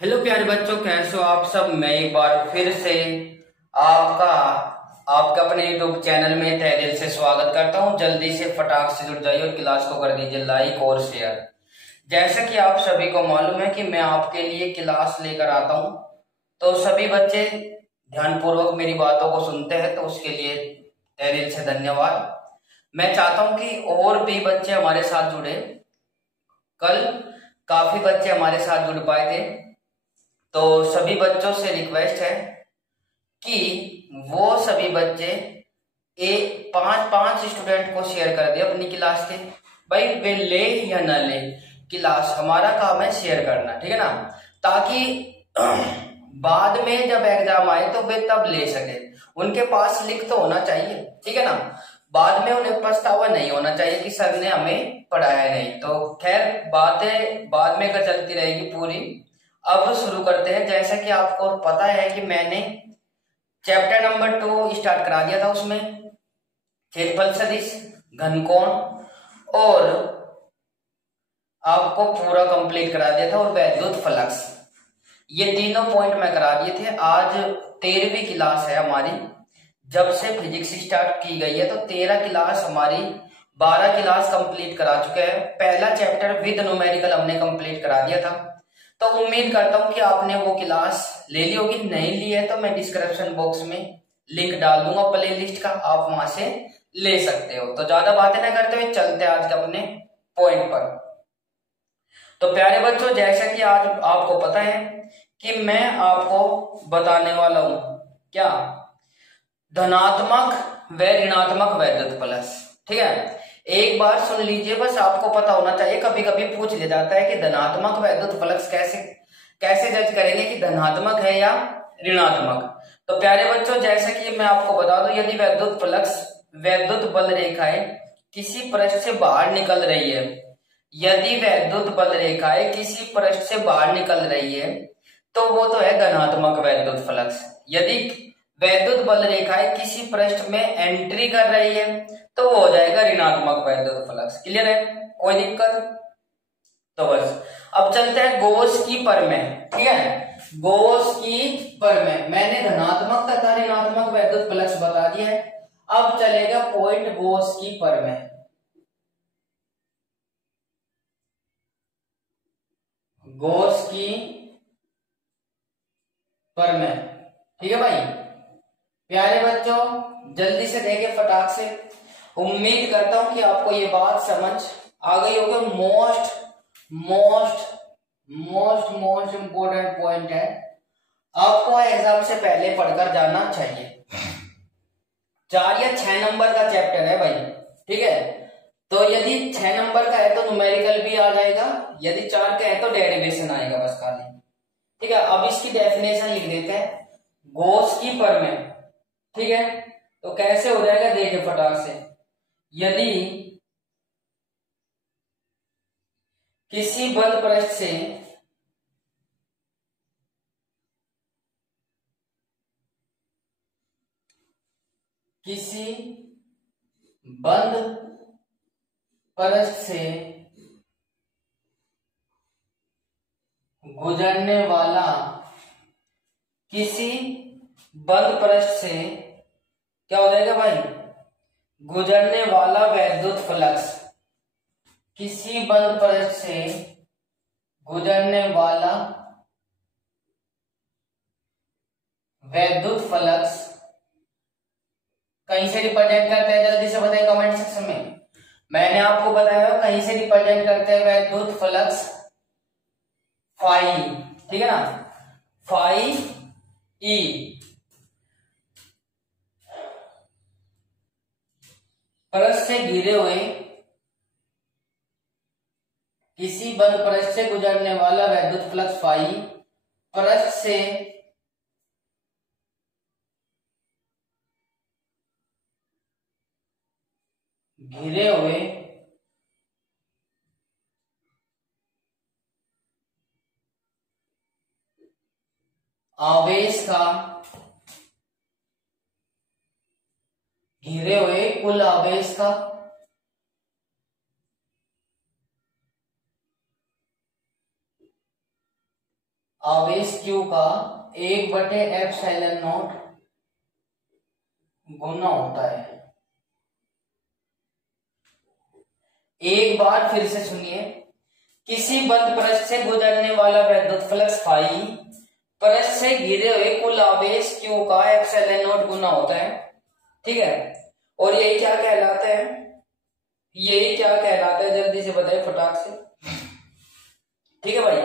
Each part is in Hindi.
हेलो प्यारे बच्चों, कैसे हो आप सब। मैं एक बार फिर से आपका आपका अपने यूट्यूब चैनल में तहे दिल से स्वागत करता हूं। जल्दी से फटाक से जुड़ जाइए और क्लास को कर दीजिए लाइक और शेयर। जैसा कि आप सभी को मालूम है कि मैं आपके लिए क्लास लेकर आता हूं, तो सभी बच्चे ध्यानपूर्वक मेरी बातों को सुनते हैं, तो उसके लिए तहे दिल से धन्यवाद। मैं चाहता हूं कि और भी बच्चे हमारे साथ जुड़े। कल काफी बच्चे हमारे साथ जुड़ पाए थे, तो सभी बच्चों से रिक्वेस्ट है कि वो सभी बच्चे पांच पांच स्टूडेंट को शेयर कर दे अपनी क्लास के। भाई वे ले या ना ले, क्लास हमारा काम है शेयर करना, ठीक है ना, ताकि बाद में जब एग्जाम आए तो वे तब ले सके। उनके पास लिख तो होना चाहिए, ठीक है ना। बाद में उन्हें पछतावा नहीं होना चाहिए कि सर ने हमें पढ़ाया नहीं। तो खैर बातें बाद में का चलती रहेगी पूरी। अब शुरू करते हैं। जैसा कि आपको पता है कि मैंने चैप्टर नंबर 2 स्टार्ट करा दिया था। उसमें क्षेत्रफल सदिश, घनकोण और आपको पूरा कंप्लीट करा दिया था, और वैद्युत फ्लक्स, ये तीनों पॉइंट मैं करा दिए थे। आज 13वीं क्लास है हमारी। जब से फिजिक्स स्टार्ट की गई है तो 13 क्लास हमारी, 12 क्लास कंप्लीट करा चुके हैं। पहला चैप्टर विद न्यूमेरिकल हमने कंप्लीट करा दिया था। तो उम्मीद करता हूं कि आपने वो क्लास ले ली होगी। नहीं ली है तो मैं डिस्क्रिप्शन बॉक्स में लिंक डाल दूंगा प्ले लिस्ट का, आप वहां से ले सकते हो। तो ज्यादा बातें ना करते हुए चलते हैं आज के अपने पॉइंट पर। तो प्यारे बच्चों, जैसा कि आज आपको पता है कि मैं आपको बताने वाला हूं क्या, धनात्मक व ऋणात्मक वैद्युत प्लस, ठीक है। एक बार सुन लीजिए, बस आपको पता होना चाहिए। कभी कभी पूछ लिया जाता है कि धनात्मक वैद्युत फ्लक्स कैसे कैसे जज करेंगे कि धनात्मक है या ऋणात्मक। तो प्यारे बच्चों, जैसे कि मैं आपको बता दूं, यदि वैद्युत फ्लक्स, वैद्युत बल रेखाएं किसी पृष्ठ से बाहर निकल रही है, यदि वैद्युत बल रेखाएं किसी पृष्ठ से बाहर निकल रही है तो वो तो है धनात्मक वैद्युत फ्लक्स। यदि वैद्युत बल रेखाएं किसी पृष्ठ में एंट्री कर रही है तो वो हो जाएगा ऋणात्मक वैद्युत फ्लक्स। क्लियर है, कोई दिक्कत? तो बस अब चलते हैं गॉस की प्रमेय, ठीक है। गॉस की प्रमेय, मैंने धनात्मक तथा ऋणात्मक वैद्युत फ्लक्स बता दिया है। अब चलेगा पॉइंट गॉस की प्रमेय। गॉस की प्रमेय, ठीक है भाई। प्यारे बच्चों, जल्दी से देखें फटाक से। उम्मीद करता हूं कि आपको ये बात समझ आ गई होगी। Most most most most important point है, आपको एग्जाम से पहले पढ़कर जाना चाहिए। 4 या 6 नंबर का चैप्टर है भाई, ठीक है। तो यदि 6 नंबर का है तो न्यूमेरिकल भी आ जाएगा, यदि 4 का है तो डेरिवेशन आएगा बस खाली, ठीक है। अब इसकी डेफिनेशन लिख देते हैं, गॉस की प्रमेय, ठीक है। तो कैसे हो जाएगा देखें फटाक से। यदि किसी बंद पृष्ठ से किसी बंद पृष्ठ से गुजरने वाला, किसी बंद पृष्ठ से क्या हो जाएगा भाई, गुजरने वाला वैद्युत फ्लक्स, किसी बंद पृष्ठ से गुजरने वाला वैद्युत फ्लक्स कहीं से रिप्रेजेंट करते हैं, जल्दी से बताइए कमेंट सेक्शन में। मैंने आपको बताया कहीं से रिप्रेजेंट करते हैं वैद्युत फ्लक्स फाई, ठीक है ना, फाई ई। पृष्ठ से घिरे हुए किसी बंद पृष्ठ से गुजरने वाला वैद्युत फ्लक्स फाई, पृष्ठ से घिरे हुए आवेश का, घिरे हुए कुल आवेश का आवेश Q का 1/ε0 गुना होता है। एक बार फिर से सुनिए, किसी बंद पृष्ठ से गुजरने वाला विद्युत फ्लक्स फाई पृष्ठ से घिरे हुए कुल आवेश Q का ε0 गुना होता है। ठीक है, और यही क्या कहलाता है, यही क्या कहलाता है, जल्दी से बताइए फटाक से। ठीक है भाई,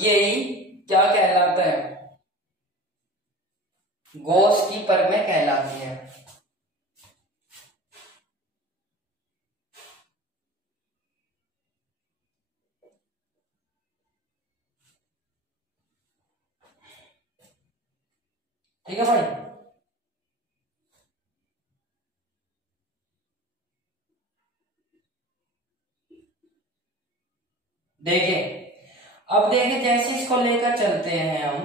यही क्या कहलाता है, गॉस की परिमेय कहलाती है। ठीक है भाई, देखिए अब देखिए, जैसे इसको लेकर चलते हैं हम,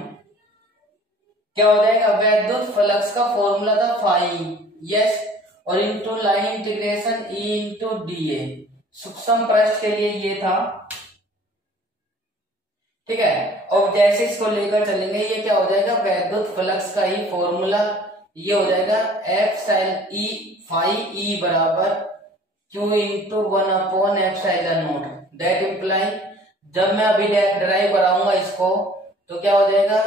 क्या हो जाएगा, विद्युत फ्लक्स का फॉर्मूला था फाई, यस, और into line integration E into D A, सूक्ष्म पृष्ठ के लिए ये था। ठीक है, और जैसे इसको लेकर चलेंगे, ये क्या हो जाएगा, विद्युत फ्लक्स का ही फॉर्मूला ये हो जाएगा एफ साइन ई फाई ई बराबर क्यू इंटू 1/ε0। दैट इम्प्लाई, जब मैं अभी ड्राइव कराऊंगा इसको, तो क्या हो जाएगा,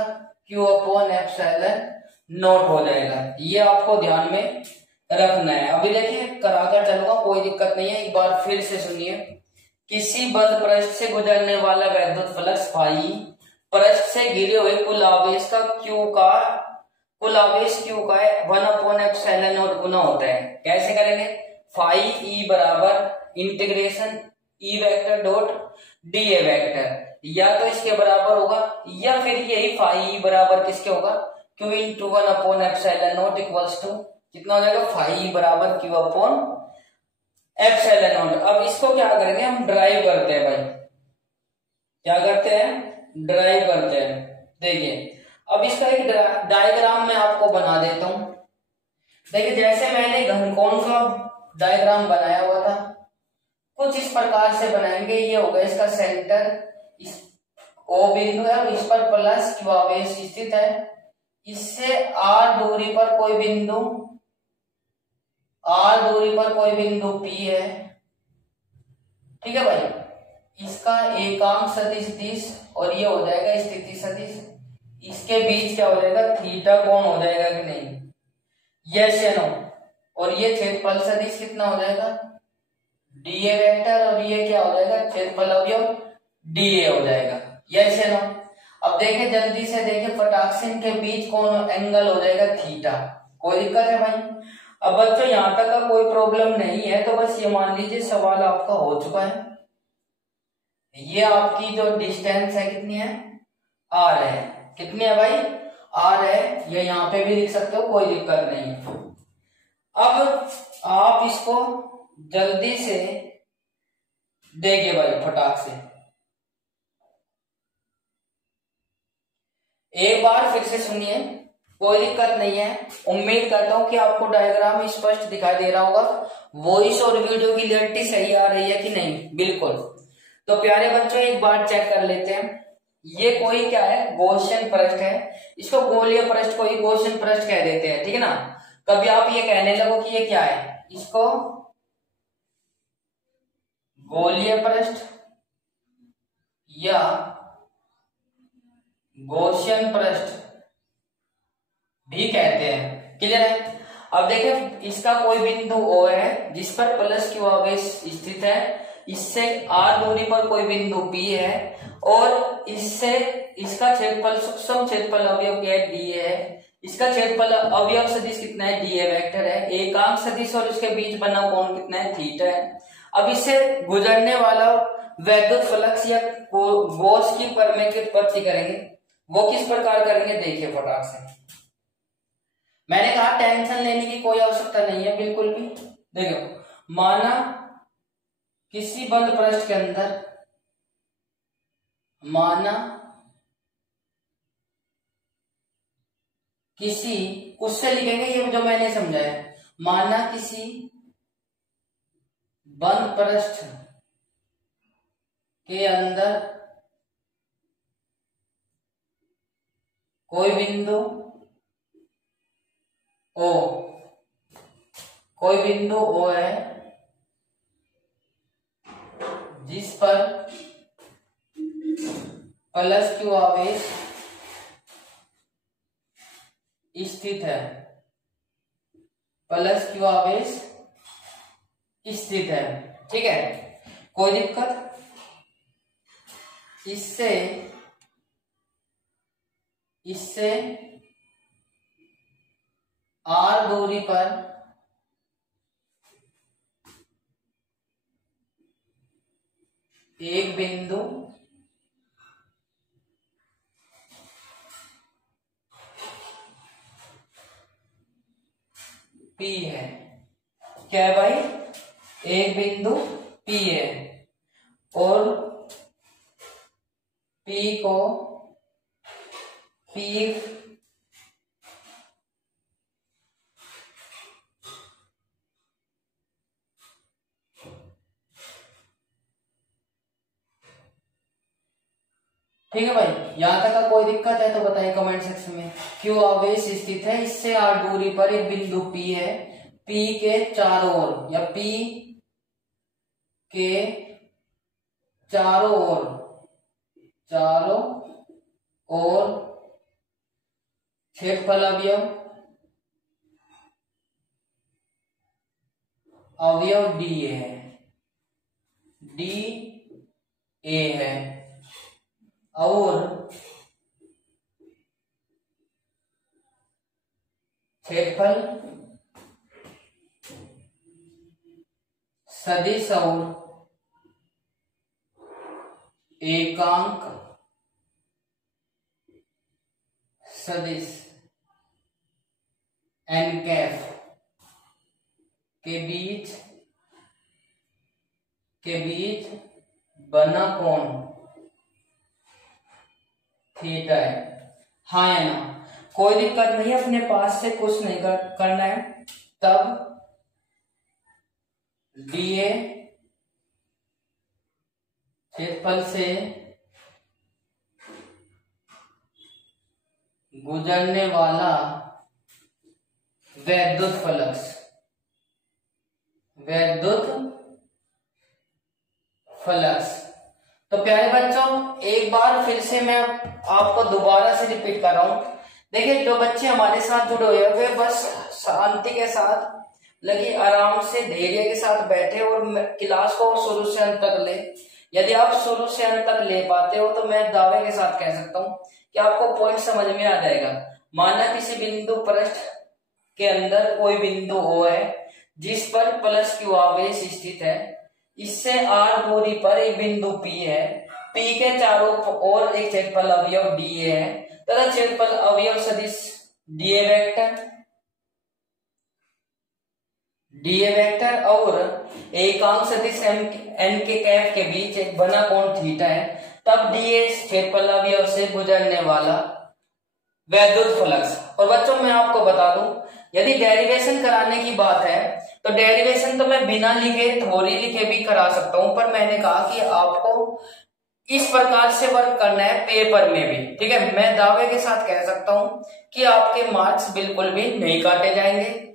Q/ε0 हो जाएगा। ये आपको ध्यान में रखना है। अभी देखिए कराकर चलूंगा, कोई दिक्कत नहीं है। एक बार फिर से सुनिए, किसी बंद पृष्ठ से गुजरने वाला विद्युत फ्लक्स फाई पृष्ठ से घिरे हुए कुल आवेश Q का 1/ε0 गुना होता है। कैसे करेंगे, फाई ई बराबर integration E vector dot d A vector, या तो इसके बराबर होगा, या फिर यही फाई ई बराबर किसके होगा, Q इंटू 1/ε0 इक्वल्स टू कितना हो जाएगा, फाई ई बराबर Q अपॉन ε0। अब इसको क्या करेंगे, हम ड्राइव करते हैं भाई, क्या करते हैं, ड्राइव करते हैं। देखिए अब इसका एक डायग्राम मैं आपको बना देता हूं। देखिए जैसे मैंने घनकोण का डायग्राम बनाया हुआ था, कुछ इस प्रकार से बनाएंगे। ये होगा इसका सेंटर, इस O बिंदु है, इस पर प्लस Q आवेश स्थित है। इससे R दूरी पर कोई बिंदु P है। ठीक है भाई, इसका एकांक सदिश 30 और ये हो जाएगा स्थिति सदिश। इसके बीच क्या हो जाएगा, थीटा कोण हो जाएगा कि नहीं, यस या नो। और ये क्षेत्रफल सदिश कितना हो जाएगा, डीए वेक्टर, और ये क्या हो जाएगा, क्षेत्रफल अवयव डीए हो जाएगा, यस या नो। अब देखें जल्दी से, देखें फटाक से, इनके बीच कौन एंगल हो जाएगा, थीटा। कोई दिक्कत है भाई? अब बच्चों यहां तक का कोई प्रॉब्लम नहीं है, तो बस ये मान लीजिए सवाल आपका हो चुका है। ये आपकी जो डिस्टेंस है कितनी है, आर है। कितनी है भाई, आर है। ये यहां पे भी लिख सकते हो, कोई दिक्कत नहीं है। अब आप इसको जल्दी से देखिए भाई फटाक से, एक बार फिर से सुनिए, कोई दिक्कत नहीं है। उम्मीद करता हूं कि आपको डायग्राम स्पष्ट दिखाई दे रहा होगा। वॉइस और वीडियो की क्लियरिटी सही आ रही है कि नहीं, बिल्कुल। तो प्यारे बच्चों एक बार चेक कर लेते हैं। ये कोई क्या है, गॉसियन पृष्ठ है। इसको गोलीय पृष्ठ को ही गॉसियन पृष्ठ कह देते हैं, ठीक है ना। कभी आप ये कहने लगो कि ये क्या है, इसको गोलीय पृष्ठ या गॉसियन पृष्ठ भी कहते हैं, क्लियर है। अब देखिए इसका कोई बिंदु O है जिस पर प्लस Q आवेश स्थित है। इससे R दूरी पर कोई बिंदु P है, और इससे इसका क्षेत्रफल सूक्ष्म क्षेत्रफल अवयव क्या है, DA है। इसका क्षेत्रफल अवयव सदिश कितना है, DA वेक्टर है। एकांक सदिश और इसके बीच बना कोण कितना है, थीटा है। अब इससे गुजरने वाला वैद्युत फ्लक्स या गॉस की प्रमेय की उत्पत्ति करेंगे। वो किस प्रकार करेंगे, देखिए फटाक से। मैंने कहा टेंशन लेने की कोई आवश्यकता नहीं है बिल्कुल भी। देखो, माना किसी बंद पृष्ठ के अंदर, माना किसी, उससे लिखेंगे ये जो मैंने समझाया। माना किसी बंद पृष्ठ के अंदर कोई बिंदु ओ, कोई बिंदु ओ है जिस पर प्लस क्यू आवेश स्थित है, प्लस क्यू आवेश स्थित है। ठीक है, कोई दिक्कत? इससे आर दूरी पर एक बिंदु P है। क्या है भाई? एक बिंदु P है और P को पीक ठीक है भाई, यहां तक का कोई दिक्कत है तो बताइए कमेंट सेक्शन में। क्यू आवेश स्थित है, इससे आर दूरी पर एक बिंदु P है, P के चारों ओर या P के चारों ओर क्षेत्रफल अवयव DA है और क्षेत्रफल सदिश और एकांक सदिश एन कैफ के बीच बना कोण थीटा है। हाँ या ना? कोई दिक्कत नहीं, अपने पास से कुछ नहीं करना है। तब DA क्षेत्रफल से गुजरने वाला वैद्युत फ्लक्स। तो प्यारे बच्चों, एक बार फिर से मैं आपको दोबारा से रिपीट कर रहा हूं। देखिए, जो बच्चे हमारे साथ जुड़े हुए हैं वे बस शांति के साथ लगे, आराम से धैर्य के साथ बैठे और क्लास को शुरू से अंत तक ले। यदि आप शुरू से अंत तक ले पाते हो तो मैं दावे के साथ कह सकता हूं कि आपको पॉइंट समझ में आ जाएगा। माना किसी बिंदु पृष्ठ के अंदर कोई बिंदु O है जिस पर प्लस क्यू आवेश स्थित है, इससे आर दूरी पर एक बिंदु P है, P के चारों ओर एक क्षेत्रफल अवयव DA है तथा क्षेत्रफल अवयव सदिश DA वेक्टर और एकांक सदिश N के कैफ के बीच एक बना कोण थीटा है। तब DA क्षेत्रफल अवयव से गुजरने वाला वैद्युत फ्लक्स। और बच्चों, मैं आपको बता दूं, यदि डेरिवेशन कराने की बात है तो डेरिवेशन तो मैं बिना लिखे थ्योरी लिखे भी करा सकता हूं, पर मैंने कहा कि आपको इस प्रकार से वर्क करना है पेपर में भी। ठीक है, मैं दावे के साथ कह सकता हूं कि आपके मार्क्स बिल्कुल भी नहीं काटे जाएंगे।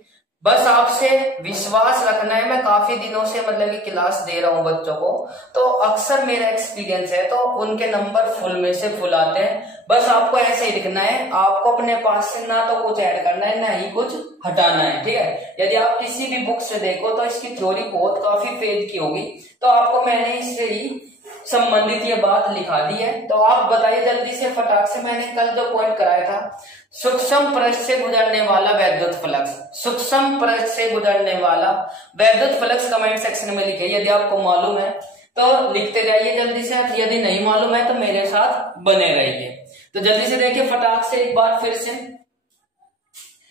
बस आपसे विश्वास रखना है। मैं काफी दिनों से मतलब कि क्लास दे रहा हूं बच्चों को, तो अक्सर मेरा एक्सपीरियंस है तो उनके नंबर फुल में से फुल आते हैं। बस आपको ऐसे ही लिखना है, आपको अपने पास से ना तो कुछ ऐड करना है ना ही कुछ हटाना है। ठीक है, यदि आप किसी भी बुक से देखो तो इसकी थ्योरी बहुत काफी पेज की होगी, तो आपको मैंने इससे ही संबंधित ये बात लिखा दी है। तो आप बताइए जल्दी से फटाक से, मैंने कल जो पॉइंट कराया था, सूक्ष्म पृष्ठ से गुजरने वाला वैद्युत फ्लक्स, सूक्ष्म पृष्ठ से गुजरने वाला वैद्युत फ्लक्स कमेंट सेक्शन में लिखिए। यदि आपको मालूम है तो लिखते जाइए जल्दी से, यदि नहीं मालूम है तो मेरे साथ बने रहिए। तो जल्दी से देखिए फटाक से एक बार फिर से।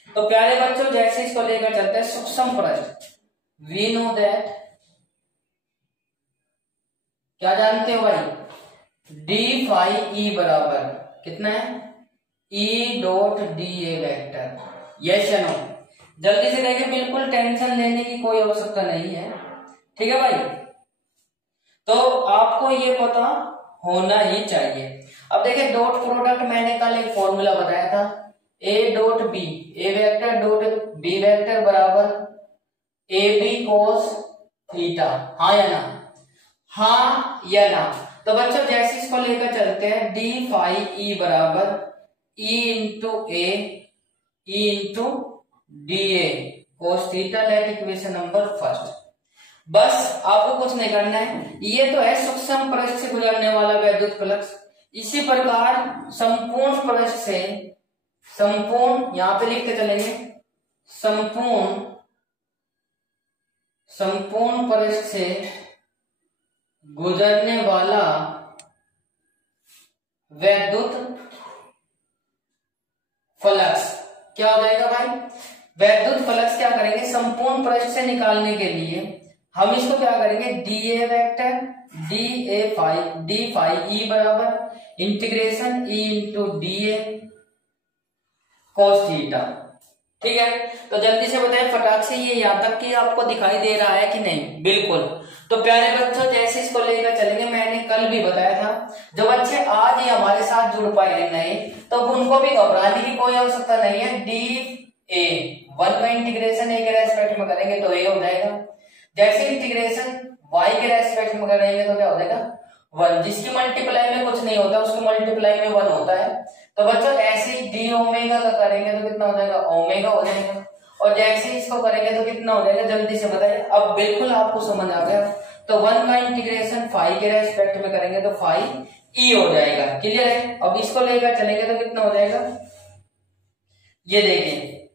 तो प्यारे बच्चों, जैसे इसको लेकर चलते हैं, सूक्ष्म पृष्ठ, वी नो दैट, क्या जानते हो भाई, डी फाई ई बराबर कितना है, E dot d A vector. Yes या नो? जल्दी से देखिए, बिल्कुल टेंशन लेने की कोई आवश्यकता नहीं है। ठीक है भाई, तो आपको ये पता होना ही चाहिए। अब देखिए डॉट प्रोडक्ट मैंने कल एक फॉर्मूला बताया था, A dot B, A vector dot B vector बराबर ए बी कोस थीटा, हाँ या ना, हाँ या ना। तो बच्चों जैसे इसको लेकर चलते हैं, डी फाई ई बराबर E into A E into D A cos theta, let equation number first. बस आपको कुछ नहीं करना है, ये तो है सूक्ष्म पृष्ठ से गुजरने वाला वैद्युत फ्लक्स। इसी प्रकार संपूर्ण पृष्ठ से, संपूर्ण यहां पे लिखते चलेंगे, संपूर्ण पृष्ठ से गुजरने वाला वैद्युत फ्लक्स क्या हो जाएगा भाई, वैद्युत फ्लक्स क्या करेंगे, संपूर्ण पृष्ठ से निकालने के लिए हम इसको क्या करेंगे, d A vector d phi E बराबर integration E into D A cos theta. ठीक है, तो जल्दी से बताएं फटाक से, ये यहां तक कि आपको दिखाई दे रहा है कि नहीं? बिल्कुल। तो प्यारे बच्चों जैसे इसको लेकर चलेंगे, मैंने कल भी बताया था, जो बच्चे आज ही हमारे साथ जुड़ पाए हैं नए, तो उनको भी घबराने की कोई आवश्यकता नहीं है। डी ए वन का इंटीग्रेशन ए के रेस्पेक्ट में करेंगे तो ए हो जाएगा, जैसे इंटीग्रेशन y के रेस्पेक्ट में करेंगे तो क्या हो जाएगा, 1। जिसकी मल्टीप्लाई में कुछ नहीं होता उसकी मल्टीप्लाई में 1 होता है। तो बच्चों ऐसे ही डी ओमेगा का करेंगे तो कितना हो जाएगा, ओमेगा हो जाएगा। और जैसे इसको करेंगे तो कितना हो जाएगा, जल्दी से बताइए। अब बिल्कुल आपको समझ आ गया। तो 1 का इंटीग्रेशन फाई के रेस्पेक्ट में करेंगे तो फाई ई हो जाएगा। क्लियर है? अब इसको लेकर चलेंगे तो कितना हो जाएगा, ये देखिए,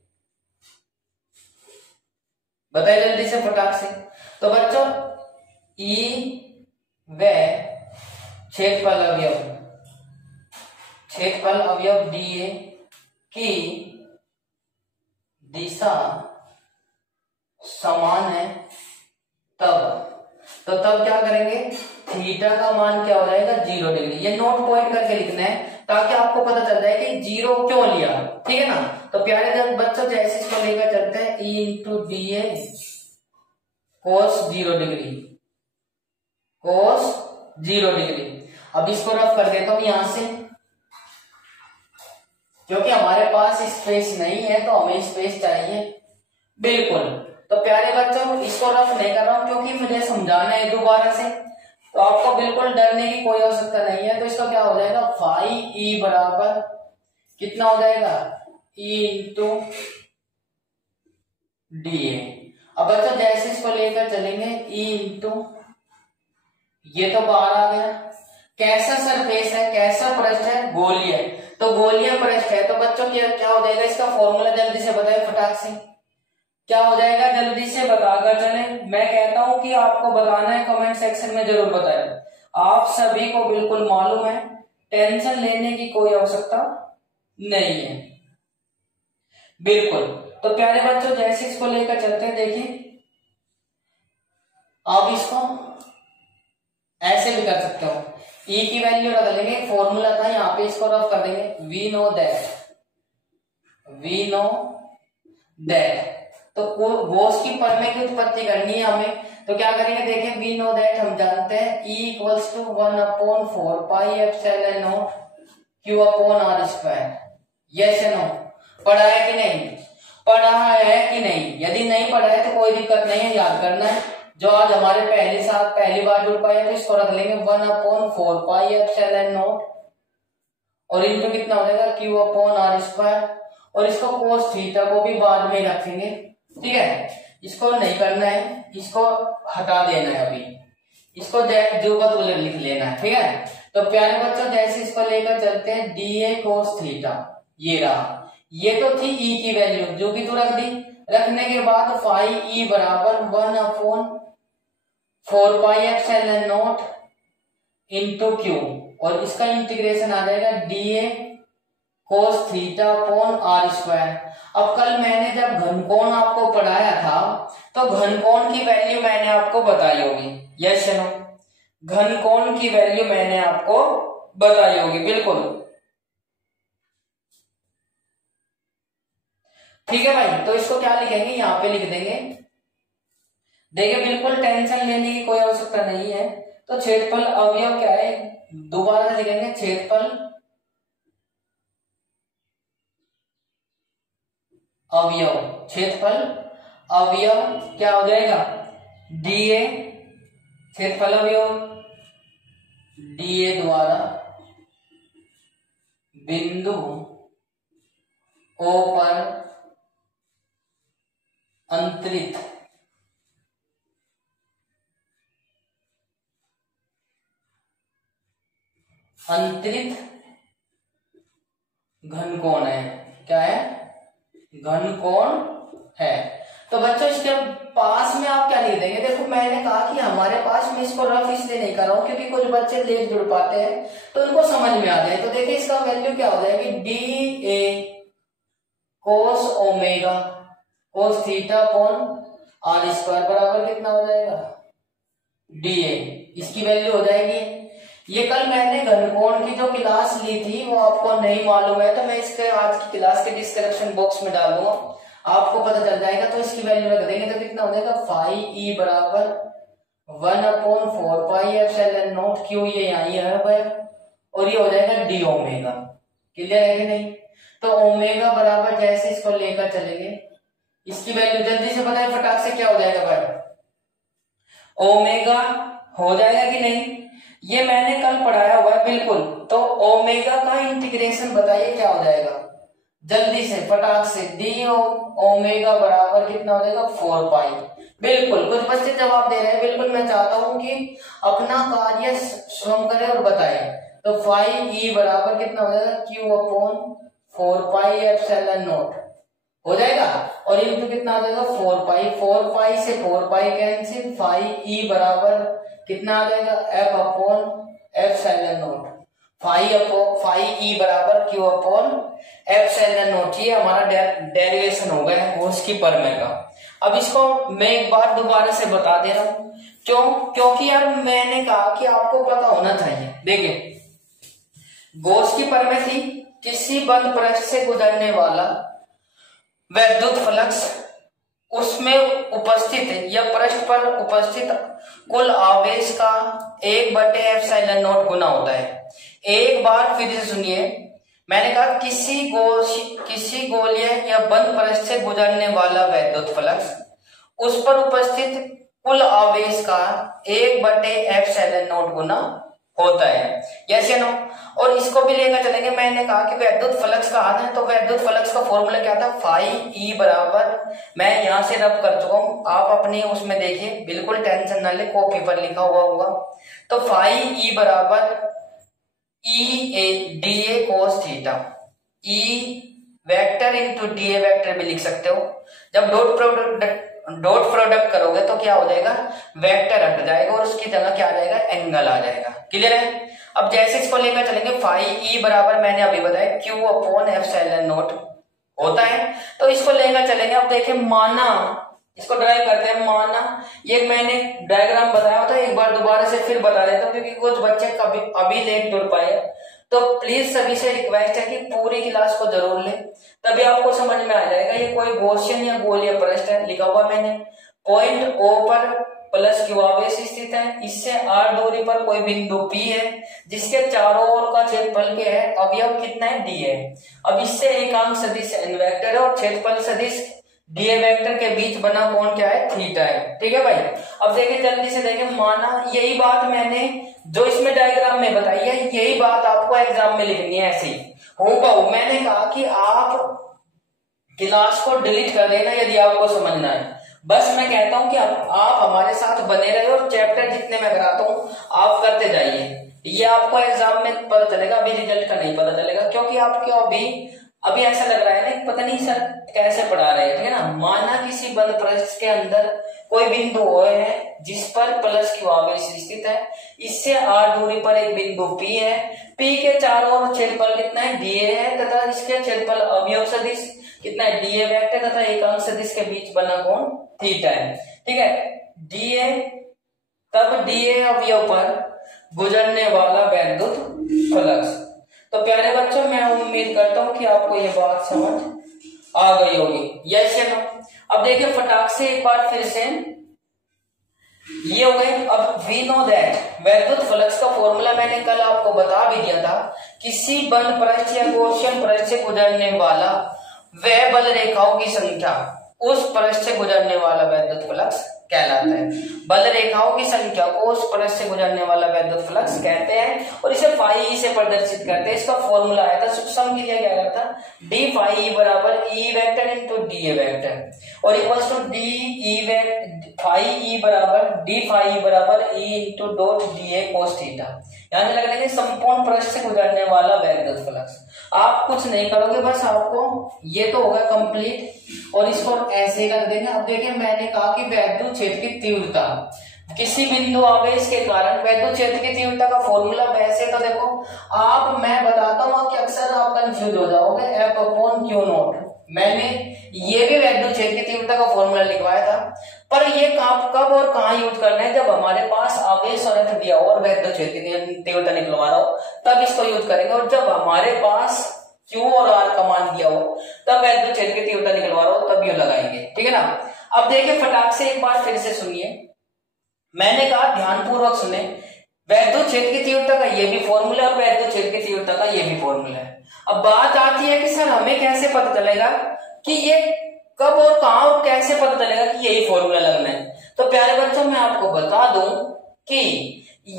बताइए जल्दी से फटाक से। तो बच्चों ई व क्षेत्रफल अवयव डी ए की दिशा समान है तब क्या करेंगे, थीटा का मान क्या हो जाएगा, 0 डिग्री। ये नोट पॉइंट करके लिखना है ताकि आपको पता चल जाए कि 0 क्यों लिया। ठीक है ना? तो प्यारे बच्चों जैसे इसको लेकर चलते हैं, ई into D A cos 0 degree, cos 0 degree. अब इसको रफ कर देता हूं यहां से, क्योंकि हमारे पास स्पेस नहीं है तो हमें स्पेस चाहिए। बिल्कुल। तो प्यारे बच्चों इसको रफ नहीं कर रहा हूं क्योंकि मुझे समझाना है दोबारा से, तो आपको बिल्कुल डरने की कोई आवश्यकता नहीं है। तो इसका क्या हो जाएगा, फाई ई बराबर कितना हो जाएगा, ई इंटू डी ए। अब बच्चों जैसे इसको लेकर चलेंगे, ई इंटू, ये तो बाहर आ गया। कैसा सरफेस है, कैसा पृष्ठ है, गोलीय। तो गोलीय पृष्ठ है तो बच्चों क्या हो जाएगा, इसका फॉर्मूला जल्दी से बताइए फटाक से, क्या हो जाएगा, जल्दी से बताकर चले। मैं कहता हूं कि आपको बताना है, कमेंट सेक्शन में जरूर बताएं। आप सभी को बिल्कुल मालूम है, टेंशन लेने की कोई आवश्यकता नहीं है। बिल्कुल। तो प्यारे बच्चों जैसे इसको लेकर चलते हैं, देखिए आप इसको ऐसे भी कर सकते हो, ई की वैल्यू रख लेंगे, फॉर्मूला था यहाँ पे, इसको रफ कर देंगे, वी नो दैट। तो गॉस की प्रमेय की उत्पत्ति करनी है हमें, तो क्या करेंगे, देखिए वी नो दैट हम जानते हैं, E equals to 1/4 pi epsilon not Q upon R square. Yes या नो? पढ़ा है कि नहीं? पढ़ा है कि नहीं? यदि नहीं पढ़ा है तो कोई दिक्कत नहीं है, याद करना है। जो आज हमारे पहली बार जुड़ पाए तो इसको रख लेंगे 1/4 पाई एप्सिलॉन नॉट और इनटू कितना हो जाएगा, Q अपॉन R स्क्वायर। और इसको कोस थीटा को भी बाद में रखेंगे। ठीक है, इसको नहीं करना है, इसको हटा देना है अभी, इसको जो का तो लिख लेना है। ठीक है, तो प्यारे बच्चों जैसे इसको लेकर चलते हैं, डी ए कोस थीटा, ये रहा, ये तो थी ई की वैल्यू जो कि तू रख दी। रखने के बाद फाई ई बराबर 1/4 pi epsilon not into Q, और इसका इंटीग्रेशन आ जाएगा D A cos theta upon R square. अब कल मैंने जब घनकोण आपको पढ़ाया था तो घनकोण की वैल्यू मैंने आपको बताई होगी। Yes no? घनकोण की वैल्यू मैंने आपको बताई होगी। बिल्कुल ठीक है भाई। तो इसको क्या लिखेंगे, यहाँ पे लिख देंगे। देखिए बिल्कुल टेंशन लेने की कोई आवश्यकता नहीं है। तो क्षेत्रफल अवयव क्या है, दोबारा लिखेंगे क्षेत्रफल अवयव, क्षेत्रफल अवयव क्या हो जाएगा, डीए, क्षेत्रफल अवयव डीए द्वारा बिंदु ओ पर अंतरित घनकोण है। क्या है, घनकोण है। तो बच्चों इसके पास में आप क्या लिख देंगे, देखो मैंने कहा कि हमारे पास में इसको रफ इसलिए नहीं कर रहा हूं क्योंकि कुछ बच्चे लेट जुड़ पाते हैं तो उनको समझ में आ जाए। तो देखिए इसका वैल्यू क्या हो जाएगी, D A cos omega cos theta upon R square बराबर कितना हो जाएगा, डी ए, इसकी वैल्यू हो जाएगी। ये कल मैंने घनकोण की जो क्लास ली थी वो आपको नहीं मालूम है तो मैं इसके आज की क्लास के डिस्क्रिप्शन बॉक्स में डाल दूंगा, आपको पता चल जाएगा। तो इसकी वैल्यू रख देंगे तो कितना हो जाएगा, फाई ई बराबर 1/4 पाई एप्सिलॉन नॉट क्यू, ये यहाँ ये है भाई, और ये हो जाएगा डी ओमेगा। क्लियर है कि नहीं। तो ओमेगा बराबर जैसे इसको लेकर चलेंगे, इसकी वैल्यू जल्दी से बताए फटाक से, क्या हो जाएगा भाई, ओमेगा हो जाएगा कि नहीं, ये मैंने कल पढ़ाया हुआ है बिल्कुल। तो ओमेगा का इंटीग्रेशन बताइए क्या हो जाएगा, जल्दी से फटाक से, डी ओमेगा बराबर कितना हो जाएगा, 4 पाई। बिल्कुल, कुछ बच्चे जवाब दे रहे हैं, बिल्कुल मैं चाहता हूं कि अपना कार्य स्वयं करें और बताएं। तो फाई ई बराबर कितना हो जाएगा, Q upon 4 pi epsilon not हो जाएगा, और इनटू कितना आ जाएगा 4 पाई, 4 पाई से 4 पाई कैंसिल, फाई ई बराबर कितना आ जाएगा, F upon epsilon not, phi E बराबर क्यू अपॉन एप्सिलॉन नॉट। ये हमारा डेरिवेशन हो गया कोस की परमे का। अब इसको मैं एक बार दोबारा से बता दे रहा हूं, क्यों, क्योंकि यार मैंने कहा कि आपको पता होना चाहिए। देखिए गॉस की परमे थी, किसी बंद पृष्ठ से गुजरने वाला वैद्युत फ्लक्स उसमें उपस्थित या पृष्ठ पर उपस्थित कुल आवेश का 1/एप्सिलॉन नॉट गुना होता है। एक बार फिर से सुनिए, मैंने कहा किसी गोलीय या बंद पृष्ठ से गुजरने वाला वैद्युत फ्लक्स उस पर उपस्थित कुल आवेश का 1/एप्सिलॉन नॉट गुना होता है, यस या नो। और इसको भी लेकर चलेंगे, मैंने कहा कि वैद्युत फ्लक्स का आधा है, तो वैद्युत फ्लक्स का फॉर्मूला क्या था, फाई ई बराबर, मैं यहां से रब कर चुका हूं, आप अपने उसमें देखिए, बिल्कुल टेंशन ना ले, कॉपी पर लिखा हुआ होगा। तो फाई ई बराबर E A d A cos theta, E vector into D A vector भी लिख सकते हो। जब डॉट प्रोडक्ट करोगे तो क्या हो जाएगा, वेक्टर हट जाएगा और उसकी जगह क्या आ जाएगा, एंगल आ जाएगा। क्लियर है। अब जैसे इसको लेकर चलेंगे, फाई ई बराबर मैंने अभी बताया क्यू अपॉन एप्सिलॉन नॉट होता है, तो इसको लेकर चलेंगे। अब देखिए माना, इसको ड्राइव करते हैं, माना ये मैंने डायग्राम बताया था, एक बार दोबारा से फिर बता देता हूँ क्योंकि कुछ बच्चे कभी अभी लेट जुड़ पाए, तो प्लीज सभी से रिक्वेस्ट है कि पूरी क्लास को जरूर ले, तभी आपको समझ में आ जाएगा। ये कोई गॉसियन या गोलीय पृष्ठ है, लिखा हुआ मैंने, पॉइंट ओ पर प्लस क्यू आवेश स्थित है, इससे आर दूरी पर कोई बिंदु पी है जिसके चारों ओर का क्षेत्रफल क्या है, अवयव कितना है, डी है। अब इससे एकांक सदिश एन वेक्टर है और क्षेत्रफल सदिश डी ए वेक्टर के बीच बना कोण क्या है, थीटा है। ठीक है भाई। अब देखिए जल्दी से देखिए, माना यही बात मैंने जो इसमें डायग्राम में बताई है, यही बात आपको एग्जाम में लिखनी है ऐसे ही होगा। मैंने कहा कि आप क्लास को डिलीट कर देना यदि आपको समझना है, बस मैं कहता हूं कि आप हमारे साथ बने रहे और चैप्टर जितने मैं कराता हूं आप करते जाइए, ये आपको एग्जाम में पता चलेगा, अभी रिजल्ट का नहीं पता चलेगा, क्योंकि आपको अभी ऐसा लग रहा है ना, पता नहीं सर कैसे पढ़ा रहे हैं, ठीक है ना। माना किसी बंद पृष्ठ के अंदर कोई बिंदु ओ है जिस पर प्लस क्यू आवेश स्थित है, इससे आर दूरी पर एक बिंदु पी है, पी के चारों ओर क्षेत्रफल कितना है, डी ए है, तथा इसके क्षेत्रफल अवयव सदिश कितना है, डी ए वेक्टर, तथा एकांक सदिश के बीच बना कोण थीटा है। ठीक है, डी ए, तब डी ए अवयव पर गुजरने वाला वैद्युत फ्लक्स। तो प्यारे बच्चों, मैं उम्मीद करता हूं कि आपको ये बात समझ आ गई होगी, यस या नो। अब देखिए फटाक से एक बार फिर से ये हो गए। अब वी नो दैट, वैद्युत फ्लक्स का फॉर्मूला मैंने कल आपको बता भी दिया था। किसी बंद पृष्ठ या गॉसियन पृष्ठ से गुजरने वाला वह बल रेखाओं की संख्या, उस पृष्ठ से गुजरने वाला वैद्युत फ्लक्स कहलाता है। बल रेखाओं की संख्या को उस पृष्ठ से गुजरने वाला वैद्युत फ्लक्स कहते हैं और इसे फाई से प्रदर्शित करते हैं। इसका फॉर्मूला आया था सूक्ष्म क्रिया क्या आया था, डी फाई बराबर E vector into D A vector और equals to d E phi E बराबर डी फाई बराबर E into dot d A cos theta. यहां से लग लेंगे संपूर्ण पृष्ठ से गुजरने वाला वैद्युत फ्लक्स। आप कुछ नहीं करोगे, बस आपको ये तो होगा कंप्लीट और इसको ऐसे ही रख देंगे। अब देखिए मैंने कहा कि वैद्युत क्षेत्र की तीव्रता, किसी बिंदु आवेश के कारण वैद्युत क्षेत्र की तीव्रता का फॉर्मूला वैसे तो देखो आप, मैं बताता हूं कि अक्सर आप कंफ्यूज हो जाओगे, एफ अपॉन क्यू नॉट। मैंने ये भी वैद्युत क्षेत्र की तीव्रता का फॉर्मूला लिखवाया था, पर ये कब और कहाँ यूज करना है, जब हमारे पास आवेश और एफ दिया हो और वैद्युत क्षेत्र की तीव्रता निकलवा रहा हो तब इसको यूज करेंगे, और जब हमारे पास Q और R का मान दिया हो तब वैद्युत क्षेत्र की तीव्रता निकलवा रहा हो तब ये लगाएंगे, ठीक है ना। अब देखिए फटाक से एक बार फिर से सुनिए, मैंने कहा ध्यानपूर्वक सुने, वैद्युत क्षेत्र की तीव्रता का ये भी फॉर्मूला और वैद्युत क्षेत्र की तीव्रता का ये भी फॉर्मूला है। अब बात आती है कि सर हमें कैसे पता चलेगा कि ये कब और कहां और कैसे पता चलेगा कि यही फॉर्मूला लगना है। तो प्यारे बच्चों मैं आपको बता दूं कि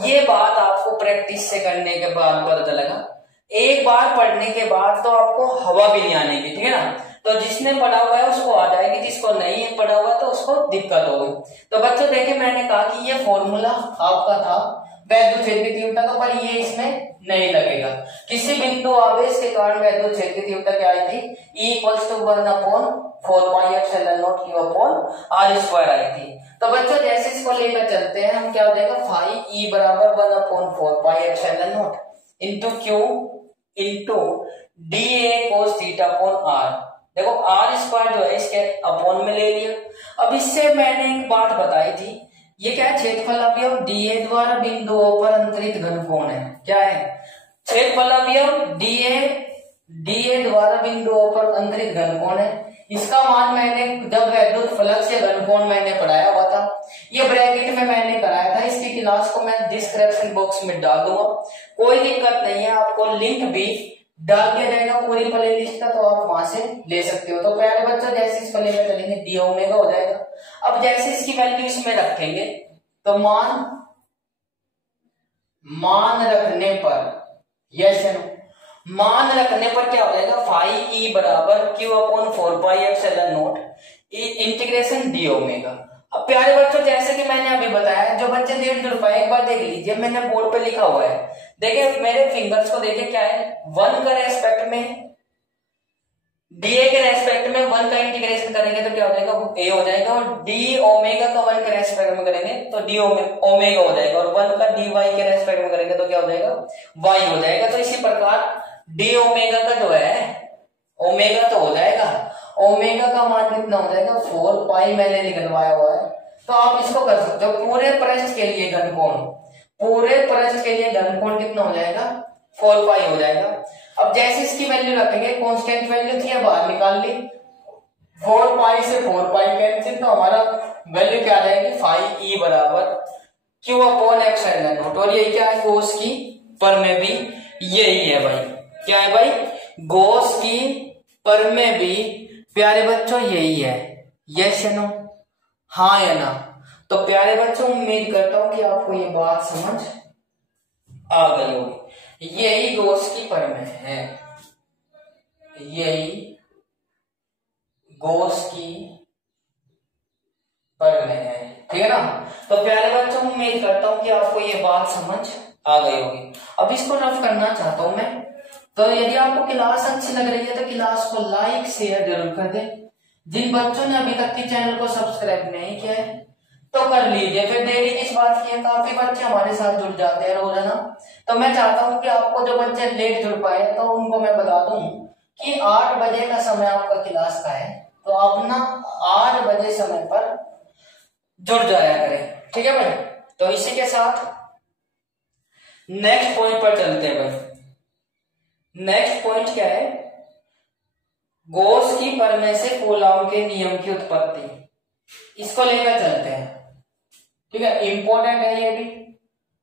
ये बात आपको प्रैक्टिस से करने के बाद पता चलेगा। एक बार पढ़ने के बाद तो आपको हवा भी नहीं आने की, ठीक है ना। तो जिसने पढ़ा हुआ है उसको आ जाएगी, जिसको नहीं है पढ़ा हुआ तो उसको दिक्कत होगी। तो बच्चों देखिए मैंने कहा कि ये फॉर्मूला आपका था वैद्युत क्षेत्र की तीव्रता का, पर ये इसमें नहीं लगेगा। किसी बिंदु आवेश के कारण वैद्युत क्षेत्र की तीव्रता क्या आई थी, E equals to 1/4πε0 Q upon R square आई थी। तो बच्चों जैसे इसको लेकर चलते हैं हम, क्या हो जाएगा फाई E बराबर 1/4πε0 into Q into D A cos theta upon R. देखो आर स्क्वायर जो है इसके अपॉन में ले लिया। अब इससे मैंने एक बात बताई थी, ये क्या है, क्षेत्रफल अवयव डीए द्वारा बिंदुओं पर अंतरित घनकोण है। क्या है, क्षेत्रफल अवयव डीए द्वारा बिंदुओं पर अंतरित घनकोण है। इसका मान मैंने जब वैद्युत फ्लक्स या घनकोण मैंने पढ़ाया हुआ था, ये ब्रैकेट में मैंने कराया था। इसकी क्लास को मैं डिस्क्रिप्शन बॉक्स में डाल दूंगा, कोई दिक्कत नहीं है, आपको लिंक भी डाल दिया जाएगा पूरी प्ले लिस्ट का, तो आप वहां से ले सकते हो। तो प्यारे बच्चों जैसे इस प्ले में चलेंगे डी ओमेगा हो जाएगा। अब जैसे इसकी वैल्यू इसमें रखेंगे तो मान रखने पर, यस नो, मान रखने पर क्या हो जाएगा, फाई ई बराबर Q upon 4πε0 integration d omega. अब प्यारे बच्चों जैसे कि मैंने अभी बताया, जो बच्चे लेट जुड़ पाए एक बार देख लीजिए, मैंने बोर्ड पे लिखा हुआ है, देखिए मेरे फिंगर्स को देखिए क्या है, 1 का रेस्पेक्ट में डीए के रेस्पेक्ट में 1 का इंटीग्रेशन करेंगे तो क्या हो जाएगा, वो ए हो जाएगा, और डी ओमेगा का 1 के रेस्पेक्ट में करेंगे तो डी ओमेगा हो जाएगा, और 1 का डी वाई के रेस्पेक्ट में करेंगे तो क्या हो जाएगा, वाई हो जाएगा। तो इसी प्रकार डी ओमेगा का जो है ओमेगा तो हो जाएगा, ओमेगा का मान कितना हो जाएगा 4 पाई मैंने निकलवाया हुआ है। तो आप इसको कर सकते हो पूरे पृष्ठ के लिए घनकोण, पूरे पृष्ठ के लिए घनकोण कितना हो जाएगा 4 पाई हो जाएगा। अब जैसे इसकी वैल्यू रखेंगे, कांस्टेंट वैल्यू थी बाहर निकाल ली, 4 पाई से 4 पाई कैंसिल, तो हमारा वैल्यू क्या आ जाएगी, फाई ई बराबर क्यू अपॉन एप्सिलॉन। और ये क्या है, गॉस की परमें भी यही है भाई, क्या है भाई, गॉस की परमें भी प्यारे बच्चों यही है, यस या नो, हाँ या ना। तो प्यारे बच्चों उम्मीद करता हूं कि आपको ये बात समझ आ गई होगी। यही गॉस की परमें है, यही गॉस की परमें है, ठीक है ना। तो प्यारे बच्चों उम्मीद करता हूं कि आपको ये बात समझ आ गई होगी। अब इसको रफ करना चाहता हूं मैं, तो यदि आपको क्लास अच्छी लग रही है तो क्लास को लाइक शेयर जरूर कर दें। जिन बच्चों ने अभी तक की चैनल को सब्सक्राइब नहीं किया है तो कर लीजिए, फिर देरी किस बात की है, काफी बच्चे हमारे साथ जुड़ जाते हैं रोजाना। तो मैं चाहता हूं कि आपको जो बच्चे लेट जुड़ पाए तो उनको मैं बता दूं कि 8 बजे का समय आपका क्लास का है, तो अपना 8 बजे समय पर जुड़ जाया करें, ठीक है भाई। तो इसी के साथ नेक्स्ट पॉइंट पर चलते हैं भाई। नेक्स्ट पॉइंट क्या है, गॉस की परमें से कूलॉम के नियम की उत्पत्ति, इसको लेकर चलते हैं। ठीक है, इंपॉर्टेंट है ये भी,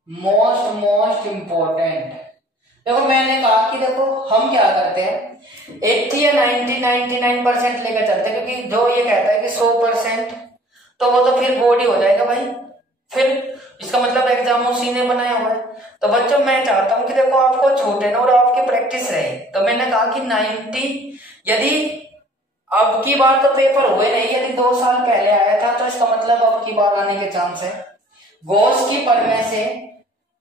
मोस्ट इंपॉर्टेंट। देखो मैंने कहा कि देखो हम क्या करते हैं 80 या 99% लेकर चलते हैं, क्योंकि जो ये कहता है कि 100% तो वो तो फिर बोर्ड ही हो जाएगा भाई, फिर इसका मतलब एग्जाम उसी ने बनाया हुआ है। तो बच्चों मैं चाहता हूं कि देखो आपको छूटे ना और आपकी प्रैक्टिस रहे। तो मैंने कहा कि 90, यदि अब की बार तो पेपर हुए नहीं, यदि 2 साल पहले आया था तो इसका मतलब अब की बार आने के चांस है। गॉस की प्रमेय से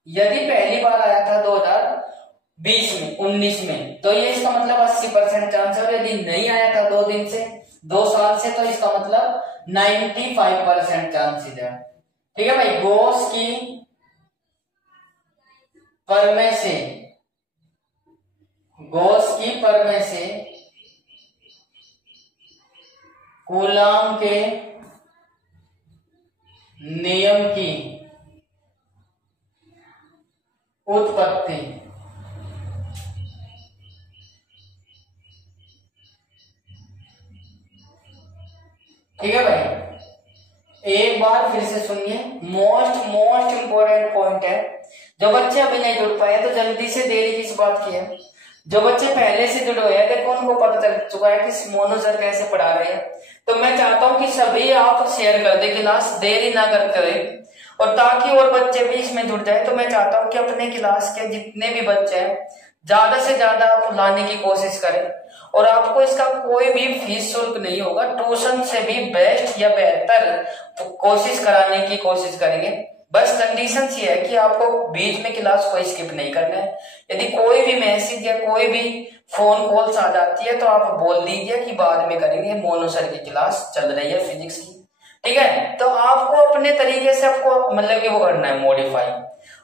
यदि पहली बार आया था 2020 में 19 में, तो ये इसका मतलब 80% चांस है। और यदि नहीं आया था 2 साल से, तो इसका मतलब 95% चांसेस है। ठीक है भाई, गॉस की प्रमेय से, गॉस की प्रमेय से कूलाम के नियम की उत्पत्ति, ठीक है भाई। एक बार फिर से सुनिए, मोस्ट इंपोर्टेंट पॉइंट है। जो बच्चे अभी नहीं जुड़ पाए तो जल्दी से देरी किस बात की है। जो बच्चे पहले से जुड़े हुए हैं देखो उनको पता चल चुका है कि मोनू सर कैसे पढ़ा रहे हैं। तो मैं चाहता हूं कि सभी आप शेयर कर दे क्लास, देरी ना करते हुए, और ताकि और बच्चे भी इसमें जुड़ जाए। तो मैं चाहता हूं कि अपने क्लास के जितने भी बच्चे हैं ज्यादा से ज्यादा आप लाने की कोशिश करें, और आपको इसका कोई भी फीस शुल्क नहीं होगा। ट्यूशन से भी बेस्ट या बेहतर कोशिश कराने की कोशिश करेंगे। बस कंडीशन ये है कि आपको बीच में क्लास को स्किप नहीं करना है। यदि कोई भी मैसेज या कोई भी फोन कॉल्स आ जाती है तो आप बोल दीजिए कि बाद में करेंगे, मोनू सर की क्लास चल रही है फिजिक्स की। ठीक है, तो आपको अपने तरीके से आपको मतलब कि वो करना है मॉडिफाई,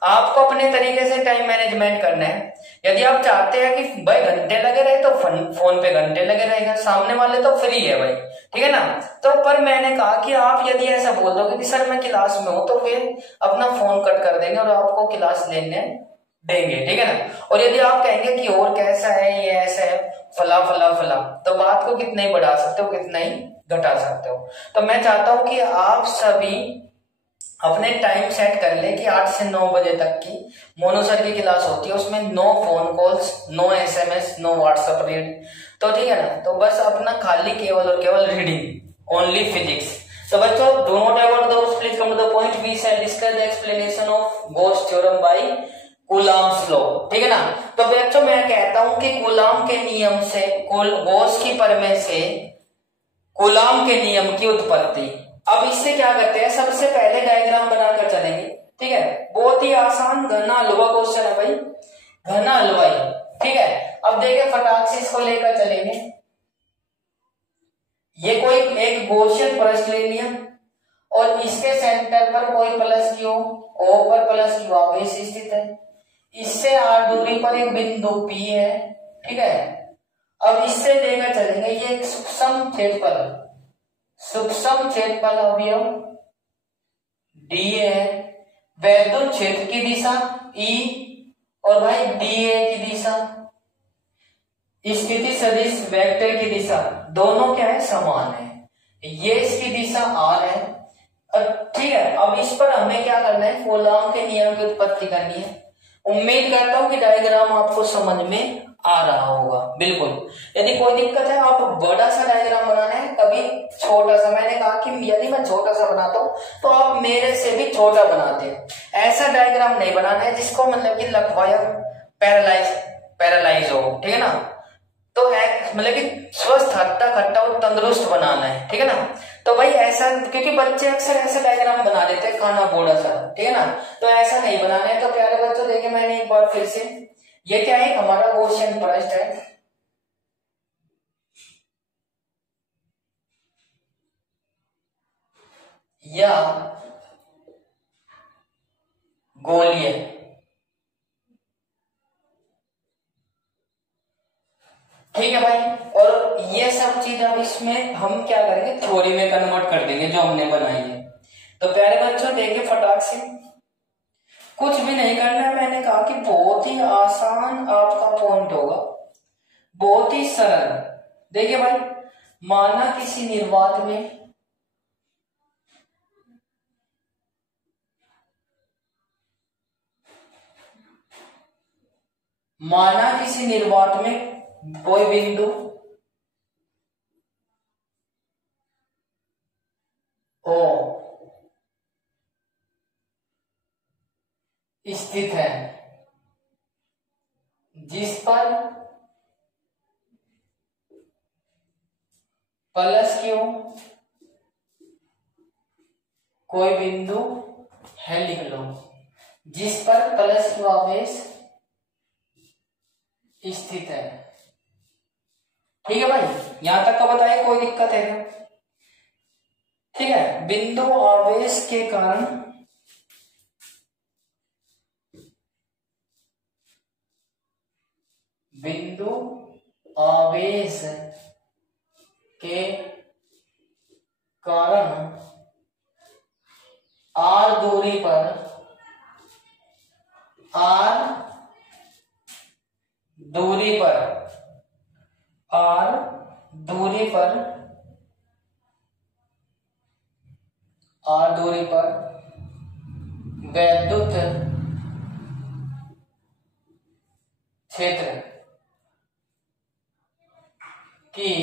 आपको अपने तरीके से टाइम मैनेजमेंट करना है। यदि आप चाहते हैं कि भाई घंटे लगे रहे तो फोन पे घंटे लगे रहेगा, सामने वाले तो फ्री है भाई, ठीक है ना। तो पर मैंने कहा कि आप यदि ऐसा बोल दोगे कि सर मैं क्लास में हूं, तो फिर अपना फोन कट कर देंगे और आपको क्लास लेने देंगे, ठीक है ना। और यदि आप कहेंगे कि और कैसा है, ये ऐसा है, फला फला फला, तो बात को कितना ही बढ़ा सकते हो कितना ही घटा सकते हो। तो मैं चाहता हूं कि आप सभी अपने टाइम सेट कर ले कि 8 से 9 बजे तक की मोनू सर की क्लास होती है, उसमें no phone calls, no SMS, no WhatsApp read. तो ठीक है ना, तो बस अपना खाली केवल और केवल रीडिंग, ओनली फिजिक्स। So बच्चों, do not ever those please come to the point. We shall discuss the explanation of Gauss theorem by Coulomb's law. ठीक है ना। तो बच्चों मैं कहता हूं कि कूलाम के नियम से, गॉस की प्रमेय से कूलाम के नियम की उत्पत्ति। अब इससे क्या करते हैं, सबसे पहले डायग्राम बनाकर चलेंगे। ठीक है, बहुत ही आसान घना हलवा क्वेश्चन है भाई, घना हलवाई। ठीक है, अब देखिए फटाक से इसको लेकर चलेंगे। ये कोई एक गॉसियन प्रश्न ले लिया और इसके सेंटर पर कोई प्लस क्यू, ओ पर प्लस क्यू आवेश स्थित है। इससे r दूरी पर एक बिंदु P है। ठीक है, अब इससे लेकर चलेंगे, ये एक सूक्ष्म क्षेत्रफल अवयव d है, वैद्युत क्षेत्र की दिशा E और भाई dA की दिशा, स्थिति सदिश वेक्टर की दिशा दोनों क्या है, समान है। ये इसकी दिशा r है। ठीक है, अब इस पर हमें क्या करना है, कूलाम के नियम की उत्पत्ति करनी है। उम्मीद करता हूं कि डायग्राम आपको समझ में आ रहा होगा। बिल्कुल, यदि कोई दिक्कत है आप बड़ा सा डायग्राम बनाना है, कभी छोटा सा। मैंने कहा कि यदि मैं छोटा सा बनाता हूं तो आप मेरे से भी छोटा बनाते हैं। ऐसा डायग्राम नहीं बनाना है जिसको मतलब कि लकवा या पैरालाइज हो, ठीक है ना। तो मतलब कि स्वस्थ हट्टा खट्टा और तंदुरुस्त बनाना है, ठीक है ना। तो भाई ऐसा, क्योंकि बच्चे अक्सर ऐसे डायग्राम बना देते हैं खाना बोड़ा सा, ठीक है ना, तो ऐसा नहीं बनाना है। तो प्यारे बच्चों देखिए, मैंने एक बार फिर से, ये क्या है, हमारा क्वेश्चन प्रश्न है। या गोलीय, ठीक है भाई। और ये सब चीज अब इसमें हम क्या करेंगे, थ्योरी में कन्वर्ट कर देंगे जो हमने बनाई है। तो प्यारे बच्चों देखिए फटाक से, कुछ भी नहीं करना है। मैंने कहा कि बहुत ही आसान आपका पॉइंट होगा, बहुत ही सरल। देखिए भाई, माना किसी निर्वात में माना किसी निर्वात में कोई बिंदु ओ स्थित है जिस पर प्लस क्यू कोई बिंदु है, लिख लो, जिस पर प्लस क्यू आवेश स्थित है। ठीक है भाई, यहां तक का बताइए, कोई दिक्कत है क्या? ठीक है, बिंदु आवेश के कारण बिंदु आवेश के कारण आर दूरी पर वैद्युत क्षेत्र की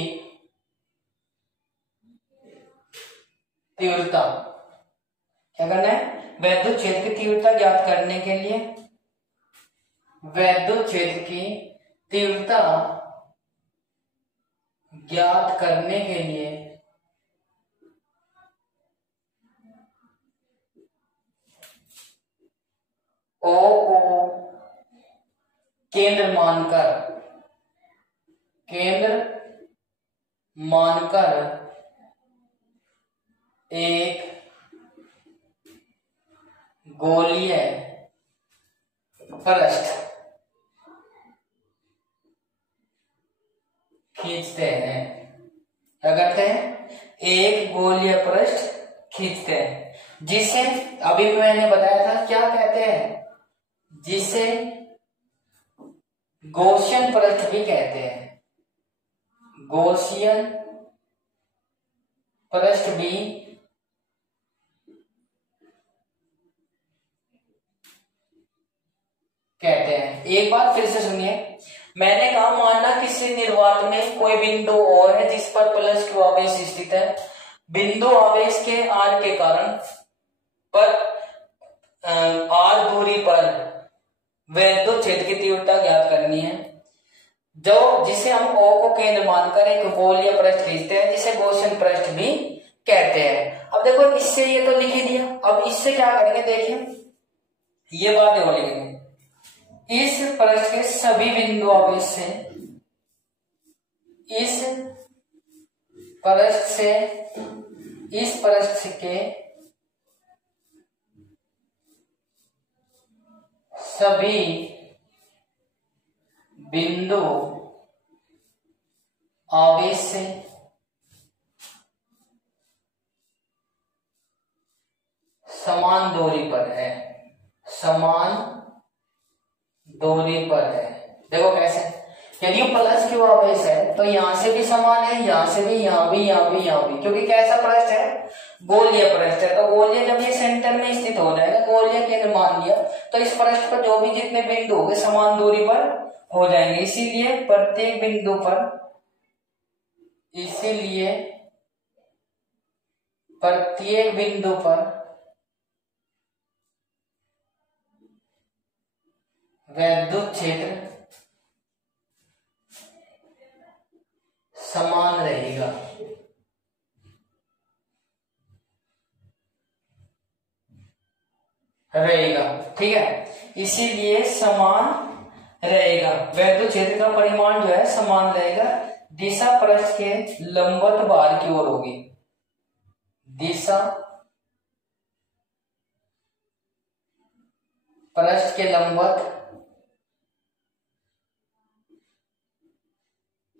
तीव्रता, क्या करना है? वैद्युत क्षेत्र की तीव्रता ज्ञात करने के लिए वैद्युत क्षेत्र की तीव्रता ज्ञात करने के लिए O को केंद्र मानकर एक गोलीय पृष्ठ खींचते हैं। क्या करते हैं? एक गोलीय पृष्ठ खींचते हैं, जिसे अभी मैंने बताया था क्या कहते हैं, जिसे गॉसियन पृष्ठ भी कहते हैं। गॉसियन पृष्ठ भी कहते हैं। एक बार फिर से सुनिए, मैंने कहा माना किसी निर्वात में कोई बिंदु और है जिस पर प्लस क्यू आवेश स्थित है। बिंदु आवेश के आर के कारण पर आर दूरी पर वैद्युत क्षेत्र की तीव्रता ज्ञात करनी है, जो जिसे हम O को केंद्र मानकर एक गोलीय पृष्ठ खींचते हैं, जिसे गॉसियन पृष्ठ भी कहते हैं। अब देखो, इससे ये तो लिख ही दिया, अब इससे क्या करेंगे, देखिए ये बात और लिखेंगे। इस पृष्ठ के सभी बिंदु आवेश से इस पृष्ठ के सभी बिंदु आवेश से समान दूरी पर है, देखो कैसे, यदि प्लस क्यू आवेश है तो यहां से भी समान है, यहां से भी, यहां भी, क्योंकि कैसा पृष्ठ है? गोलीय पृष्ठ है। तो गोलीय जब ये सेंटर में स्थित हो जाएगा, गोलीय केंद्र मान लिया, तो इस पृष्ठ पर जो भी जितने बिंदु होंगे समान दूरी पर हो जाएंगे। इसीलिए प्रत्येक बिंदु पर वैद्युत क्षेत्र समान रहेगा। ठीक है, इसीलिए समान रहेगा। वैद्युत क्षेत्र का परिमाण जो है समान रहेगा। दिशा पृष्ठ के लंबवत बाहर की ओर होगी, दिशा पृष्ठ के लंबवत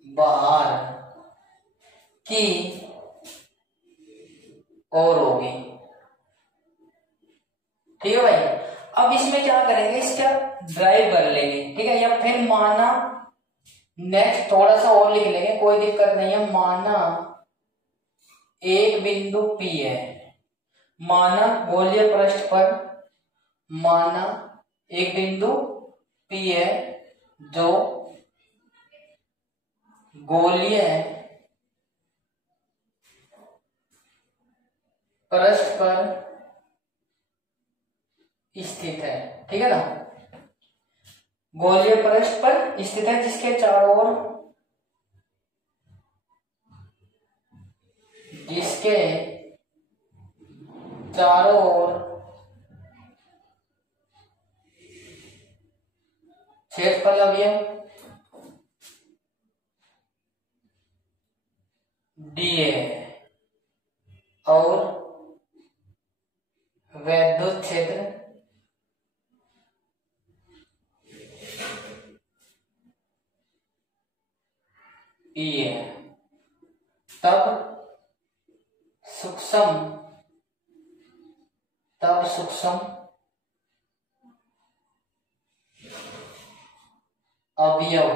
बाहर की ओर होगी। ठीक है भाई, अब इसमें क्या करेंगे, इसका ड्राइव कर लेंगे। ठीक है, या फिर माना नेक्स्ट थोड़ा सा और लिख लेंगे, कोई दिक्कत नहीं है। माना एक बिंदु P है, माना गोलीय पृष्ठ पर माना एक बिंदु P है जो गोलीय पृष्ठ पर स्थित है, ठीक है ना, गोलीय पृष्ठ पर स्थित है जिसके चारों ओर क्षेत्रफल अवयव डीए और वैद्युत क्षेत्र ई है, तब सूक्ष्म अवयव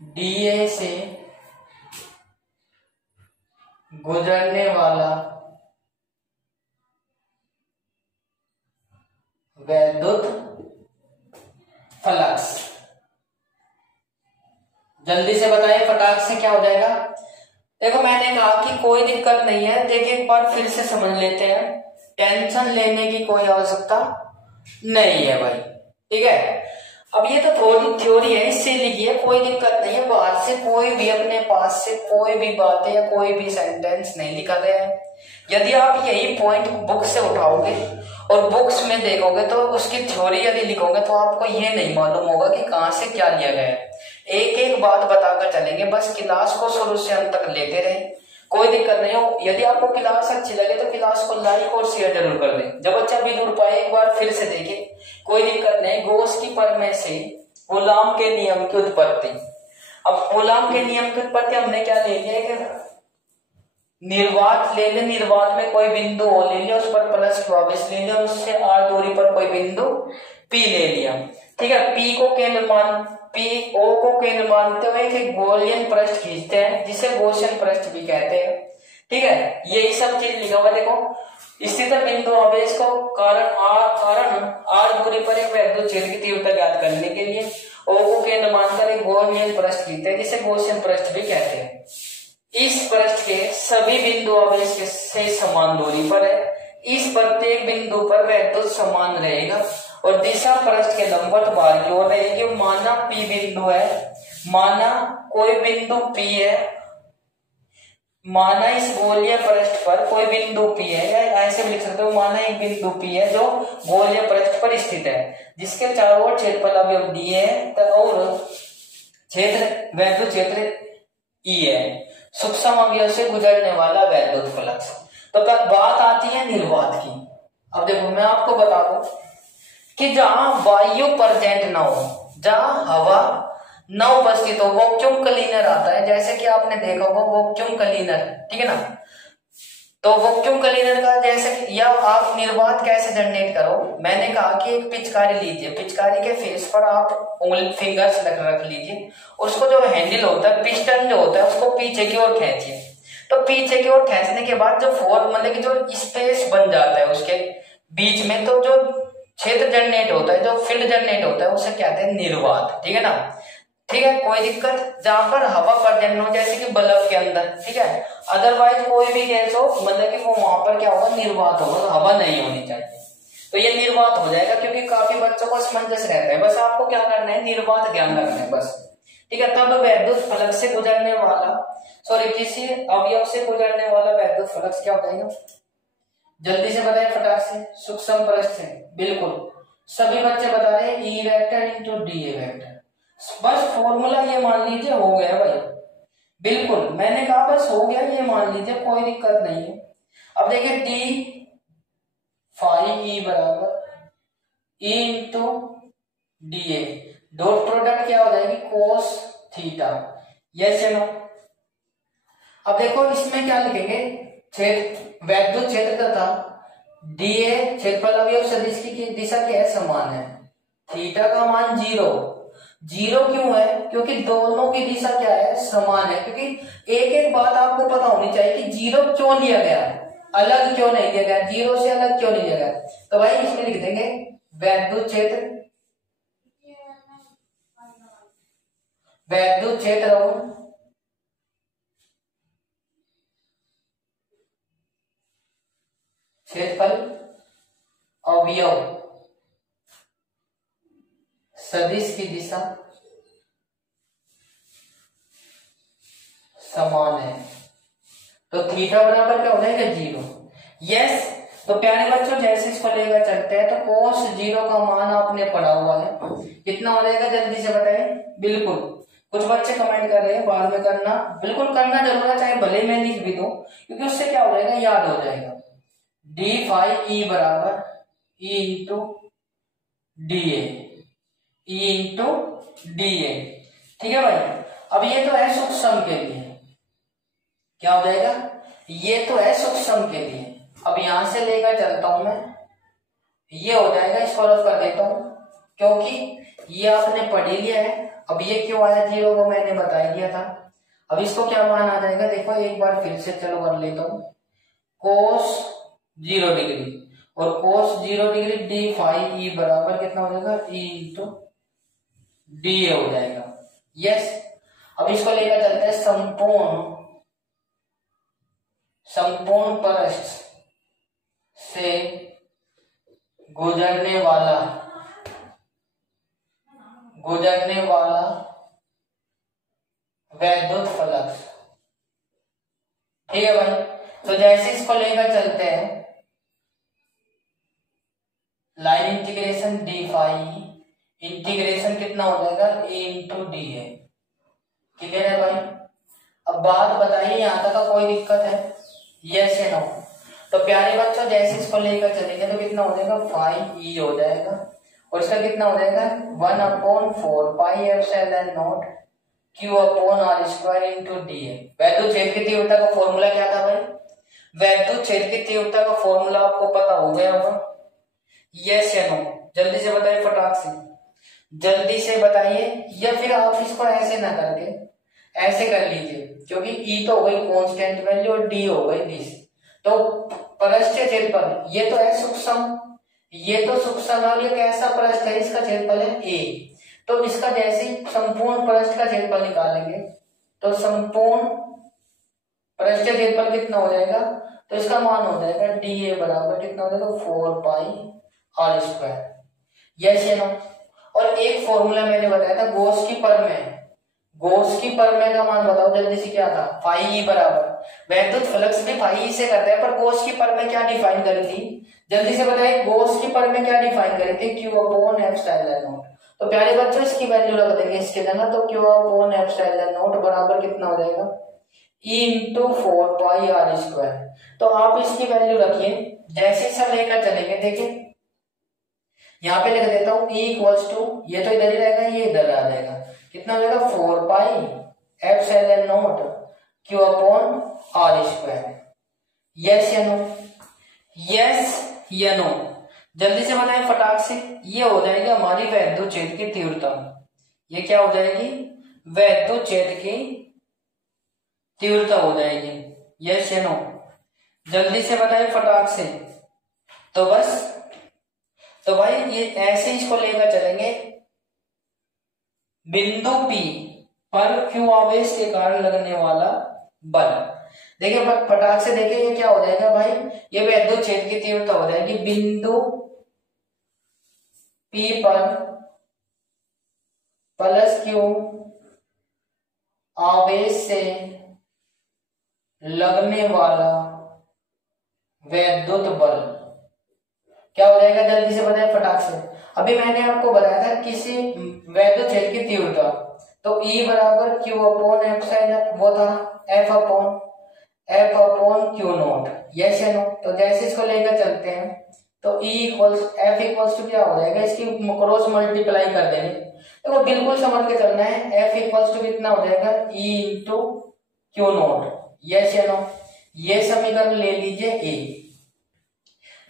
डीए से गुजरने वाला वैद्युत फ्लक्स। जल्दी से बताइए फटाक से क्या हो जाएगा। देखो मैंने कहा कि कोई दिक्कत नहीं है, देखिए एक बार फिर से समझ लेते हैं, टेंशन लेने की कोई आवश्यकता नहीं है भाई, ठीक है। अब ये तो थोड़ी थ्योरी है, इससे लिखिए, कोई दिक्कत नहीं है, बाहर से कोई भी अपने पास से कोई भी बातें या कोई भी सेंटेंस नहीं लिखा गया है। यदि आप यही पॉइंट बुक से उठाओगे और बुक्स में देखोगे तो उसकी थ्योरी यदि लिखोगे तो आपको ये नहीं मालूम होगा कि कहाँ से क्या लिया गया है। एक एक बात बताकर चलेंगे, बस क्लास को शुरू से अंत तक लेते रहे, कोई दिक्कत नहीं हो। यदि आपको क्लास अच्छी लगे तो क्लास को लाइक और शेयर जरूर कर दें। जब बच्चा भी जुड़ पाए एक बार फिर से देखे, कोई दिक्कत नहीं। गॉस की प्रमेय से कूलॉम के नियम की उत्पत्ति। अब कूलॉम के नियम की उत्पत्ति हमने क्या ले लिया कि निर्वात ले ले, निर्वात में कोई बिंदु ओ ले लिया, उस पर प्लस 24 ले लिया, उससे r दूरी पर कोई बिंदु p ले लिया, ठीक है। p को केंद्र मान, p o को केंद्र मानते हुए एक गोलियन पृष्ठ खींचते हैं जिसे गॉसियन पृष्ठ भी कहते हैं, ठीक है। यही सब चीज लिखा हुआ देखो। स्थित बिंदु आवेश को कारण r दूरी पर एक वैद्युत क्षेत्र की तीव्रता ज्ञात करने के लिए o को केंद्र मानकर एक गोलियन पृष्ठ खींचते हैं जिसे गॉसियन पृष्ठ भी कहते हैं। इस पृष्ठ के सभी बिंदु आवेश से समान दूरी पर है। इस प्रत्येक बिंदु पर वैद्युत समान रहेगा और दिशा पृष्ठ के लंबवत बाहर की ओर रहेगी। माना P बिंदु है, माना कोई बिंदु P है, माना इस गोलीय पृष्ठ पर कोई बिंदु P है, या ऐसे भी लिख सकते हो, माना एक बिंदु P है जो गोलीय पृष्ठ पर स्थित है जिसके चारों ओर क्षेत्रफल अवयव D है और क्षेत्र वैद्युत क्षेत्र E है। सूक्ष्म अवयव से गुजरने वाला वैद्युत फ्लक्स। तो बात आती है निर्वात की। अब देखो मैं आपको बता दूं कि जहां वायु प्रेजेंट ना हो, जहां हवा न उपस्थित हो, वैक्यूम क्लीनर आता है, जैसे कि आपने देखा होगा वैक्यूम क्लीनर, ठीक है ना। तो वैक्यूम क्लीनर का जैसे, या आप निर्वात कैसे जनरेट करो, मैंने कहा कि एक पिचकारी लीजिए, पिचकारी के फेस पर आप उंगली फिंगर्स रख लीजिए, उसको जो हैंडल होता है, पिस्टन जो होता है, उसको पीछे की ओर खींचिए। तो पीछे की ओर खींचने के बाद जो मतलब कि जो स्पेस बन जाता है उसके बीच में, तो जो क्षेत्र जनरेट होता है, जो फील्ड जनरेट होता है, उसे कहते हैं निर्वात, ठीक है ना। ठीक है, कोई दिक्कत, जहां पर हवा प्रेजेंट हो, जैसे कि बल्ब के अंदर, ठीक है। अदरवाइज कोई भी गैस हो, मतलब कि वो वहां पर क्या होगा, निर्वात होगा, हवा नहीं होनी चाहिए, तो ये निर्वात हो जाएगा। क्योंकि काफी बच्चों को असमंजस रहता है, बस आपको क्या करना है, निर्वात ध्यान रखना है बस, ठीक है। तब वैद्युत फ्लक्स से गुजरने वाला, सॉरी किसी अवयव से गुजरने वाला वैद्युत फ्लक्स क्या हो जाएगा, जल्दी से बताए फटाक से, सूक्ष्म पृष्ठ से। बिल्कुल सभी बच्चे बता रहे हैं, ई vector into D A vector. बस फॉर्मूला ये मान लीजिए हो गया भाई, बिल्कुल मैंने कहा बस हो गया, ये मान लीजिए, कोई दिक्कत नहीं है। अब देखिए डी फाई ई बराबर E into D A, dot product क्या हो जाएगी, कोस थीटा, यस या नो। अब देखो इसमें क्या लिखेंगे, क्षेत्र वैद्युत क्षेत्र तथा डीए क्षेत्रफल अवयव सदिश की दिशा क्या है, समान है। थीटा का मान 0 क्यों है, क्योंकि दोनों की दिशा क्या है, समान है। क्योंकि एक एक बात आपको पता होनी चाहिए कि 0 क्यों लिया गया। अलग क्यों नहीं दिया गया, जीरो से अलग क्यों नहीं दिया गया, तो भाई इसमें लिख देंगे वैद्युत क्षेत्र, वैद्युत क्षेत्र और क्षेत्रफल अवयव सदिश की दिशा समान है, तो थीटा बराबर क्या हो जाएगा 0। यस, तो प्यारे बच्चों जैसे इसको लेकर चलते हैं तो cos 0 का मान आपने पढ़ा हुआ है, कितना हो जाएगा जल्दी से बताएं। बिल्कुल, कुछ बच्चे कमेंट कर रहे हैं बाद में करना, बिल्कुल करना जरूर है, चाहे भले मैं लिख भी दूं, क्योंकि उससे क्या हो जाएगा, याद हो जाएगा। डी फाई ई बराबर E into D into D A, ठीक है भाई। अब ये तो है सूक्ष्म के लिए, क्या हो जाएगा, ये तो है सूक्ष्म के लिए। अब यहां से लेकर चलता हूं मैं, ये हो जाएगा, इसको रफ कर देता हूं क्योंकि ये आपने पढ़ ही लिया है। अब ये क्यों आया 0 वो मैंने बता ही दिया था। अब इसको क्या मान आ जाएगा, देखो एक बार फिर से चलो कर लेता हूं, cos 0 डिग्री और cos 0 degree D phi E बराबर कितना हो जाएगा, ई इंटू डी ए हो जाएगा। यस, अब इसको लेकर चलते हैं संपूर्ण पृष्ठ से गुजरने वाला वैद्युत फ्लक्स, ठीक है भाई। तो जैसे इसको लेकर चलते हैं, line integration D phi integration कितना हो जाएगा, A into D A, clear है भाई। अब बात बताइए यहां तक का कोई दिक्कत है, यस या नो। तो प्यारे बच्चों जैसे इसको लेकर चलेंगे तो कितना हो जाएगा, फाई ई हो जाएगा और इसका कितना हो जाएगा 1/4 pi epsilon naught Q upon R square into D A. वैद्युत क्षेत्र की तीव्रता का फॉर्मूला क्या था भाई, वैद्युत क्षेत्र की तीव्रता का फॉर्मूला आपको पता हो गया होगा, यस या नो। जल्दी से बताइए, फटाक से जल्दी से बताइए, या फिर आप इसको ऐसे ना करके ऐसे कर लीजिए, क्योंकि ई तो हो गई कांस्टेंट वैल्यू और डी हो गई दिस। तो पृष्ठीय क्षेत्रफल ये तो है सूक्ष्म, ये तो सूक्ष्म है और ये कैसा पृष्ठ है, इसका क्षेत्रफल है ए। तो इसका जैसे संपूर्ण पृष्ठ का क्षेत्रफल निकालेंगे तो संपूर्ण पृष्ठीय क्षेत्रफल कितना हो जाएगा, तो इसका मान हो जाएगा डी ए बराबर कितना हो जाएगा 4 पाई आर स्क्वायर, यस या नो। और एक फॉर्मूला मैंने बताया था गॉस की परमेय, गॉस की परमेय का मान बताओ जल्दी से, क्या था, फाई ई बराबर, वैद्युत फ्लक्स भी फाई ई से करते हैं, पर गॉस की परमेय क्या डिफाइन करी थी, जल्दी से बताइए, गॉस की परमेय क्या डिफाइन करी थी, क्यू अपॉन एप्सिलॉन नॉट। तो प्यारे बच्चों इसकी वैल्यू रख देंगे इसके जगह, तो क्यू अपॉन एप्सिलॉन नॉट बराबर कितना हो जाएगा, E into 4 pi R square. तो आप इसकी वैल्यू रखिए, जैसे सब लेकर चलेंगे, देखिए यहाँ पे लिख देता हूँ, ई इक्वल्स टू, ये तो इधर ही रहेगा, ये इधर आ जाएगा, कितना हो जाएगा 4 pi epsilon naught Q upon R square, yes या नो, यस या नो। जल्दी से बताएं फटाक से, ये हो जाएगी हमारी वैद्युत क्षेत्र की तीव्रता, ये क्या हो जाएगी, वैद्युत क्षेत्र की तीव्रता हो जाएगी, यस या नो। जल्दी से बताएं फटाक से। तो बस, तो भाई ये ऐसे इसको लेकर चलेंगे, बिंदु P पर क्यू आवेश के कारण लगने वाला बल, देखिए फटाक से देखिए ये क्या हो जाएगा भाई, ये वैद्युत क्षेत्र की तीव्रता हो जाएगी बिंदु P पर प्लस क्यू आवेश से लगने वाला वैद्युत बल, क्या हो जाएगा जल्दी से बताएं फटाक से। अभी मैंने आपको बताया था किसी वैद्युत क्षेत्र की तीव्रता, तो E बराबर क्यू अपॉन एप्सिलॉन, वो था F upon Q naught, yes या नो। तो जैसे इसको लेकर चलते हैं तो E equals F equals to क्या हो जाएगा, इसकी क्रॉस मल्टीप्लाई कर देंगे, देखो बिल्कुल समझ के चलना है, एफ इक्वल्स टू कितना हो जाएगा E into Q naught, yes या नो। ये समीकरण ले लीजिए ए,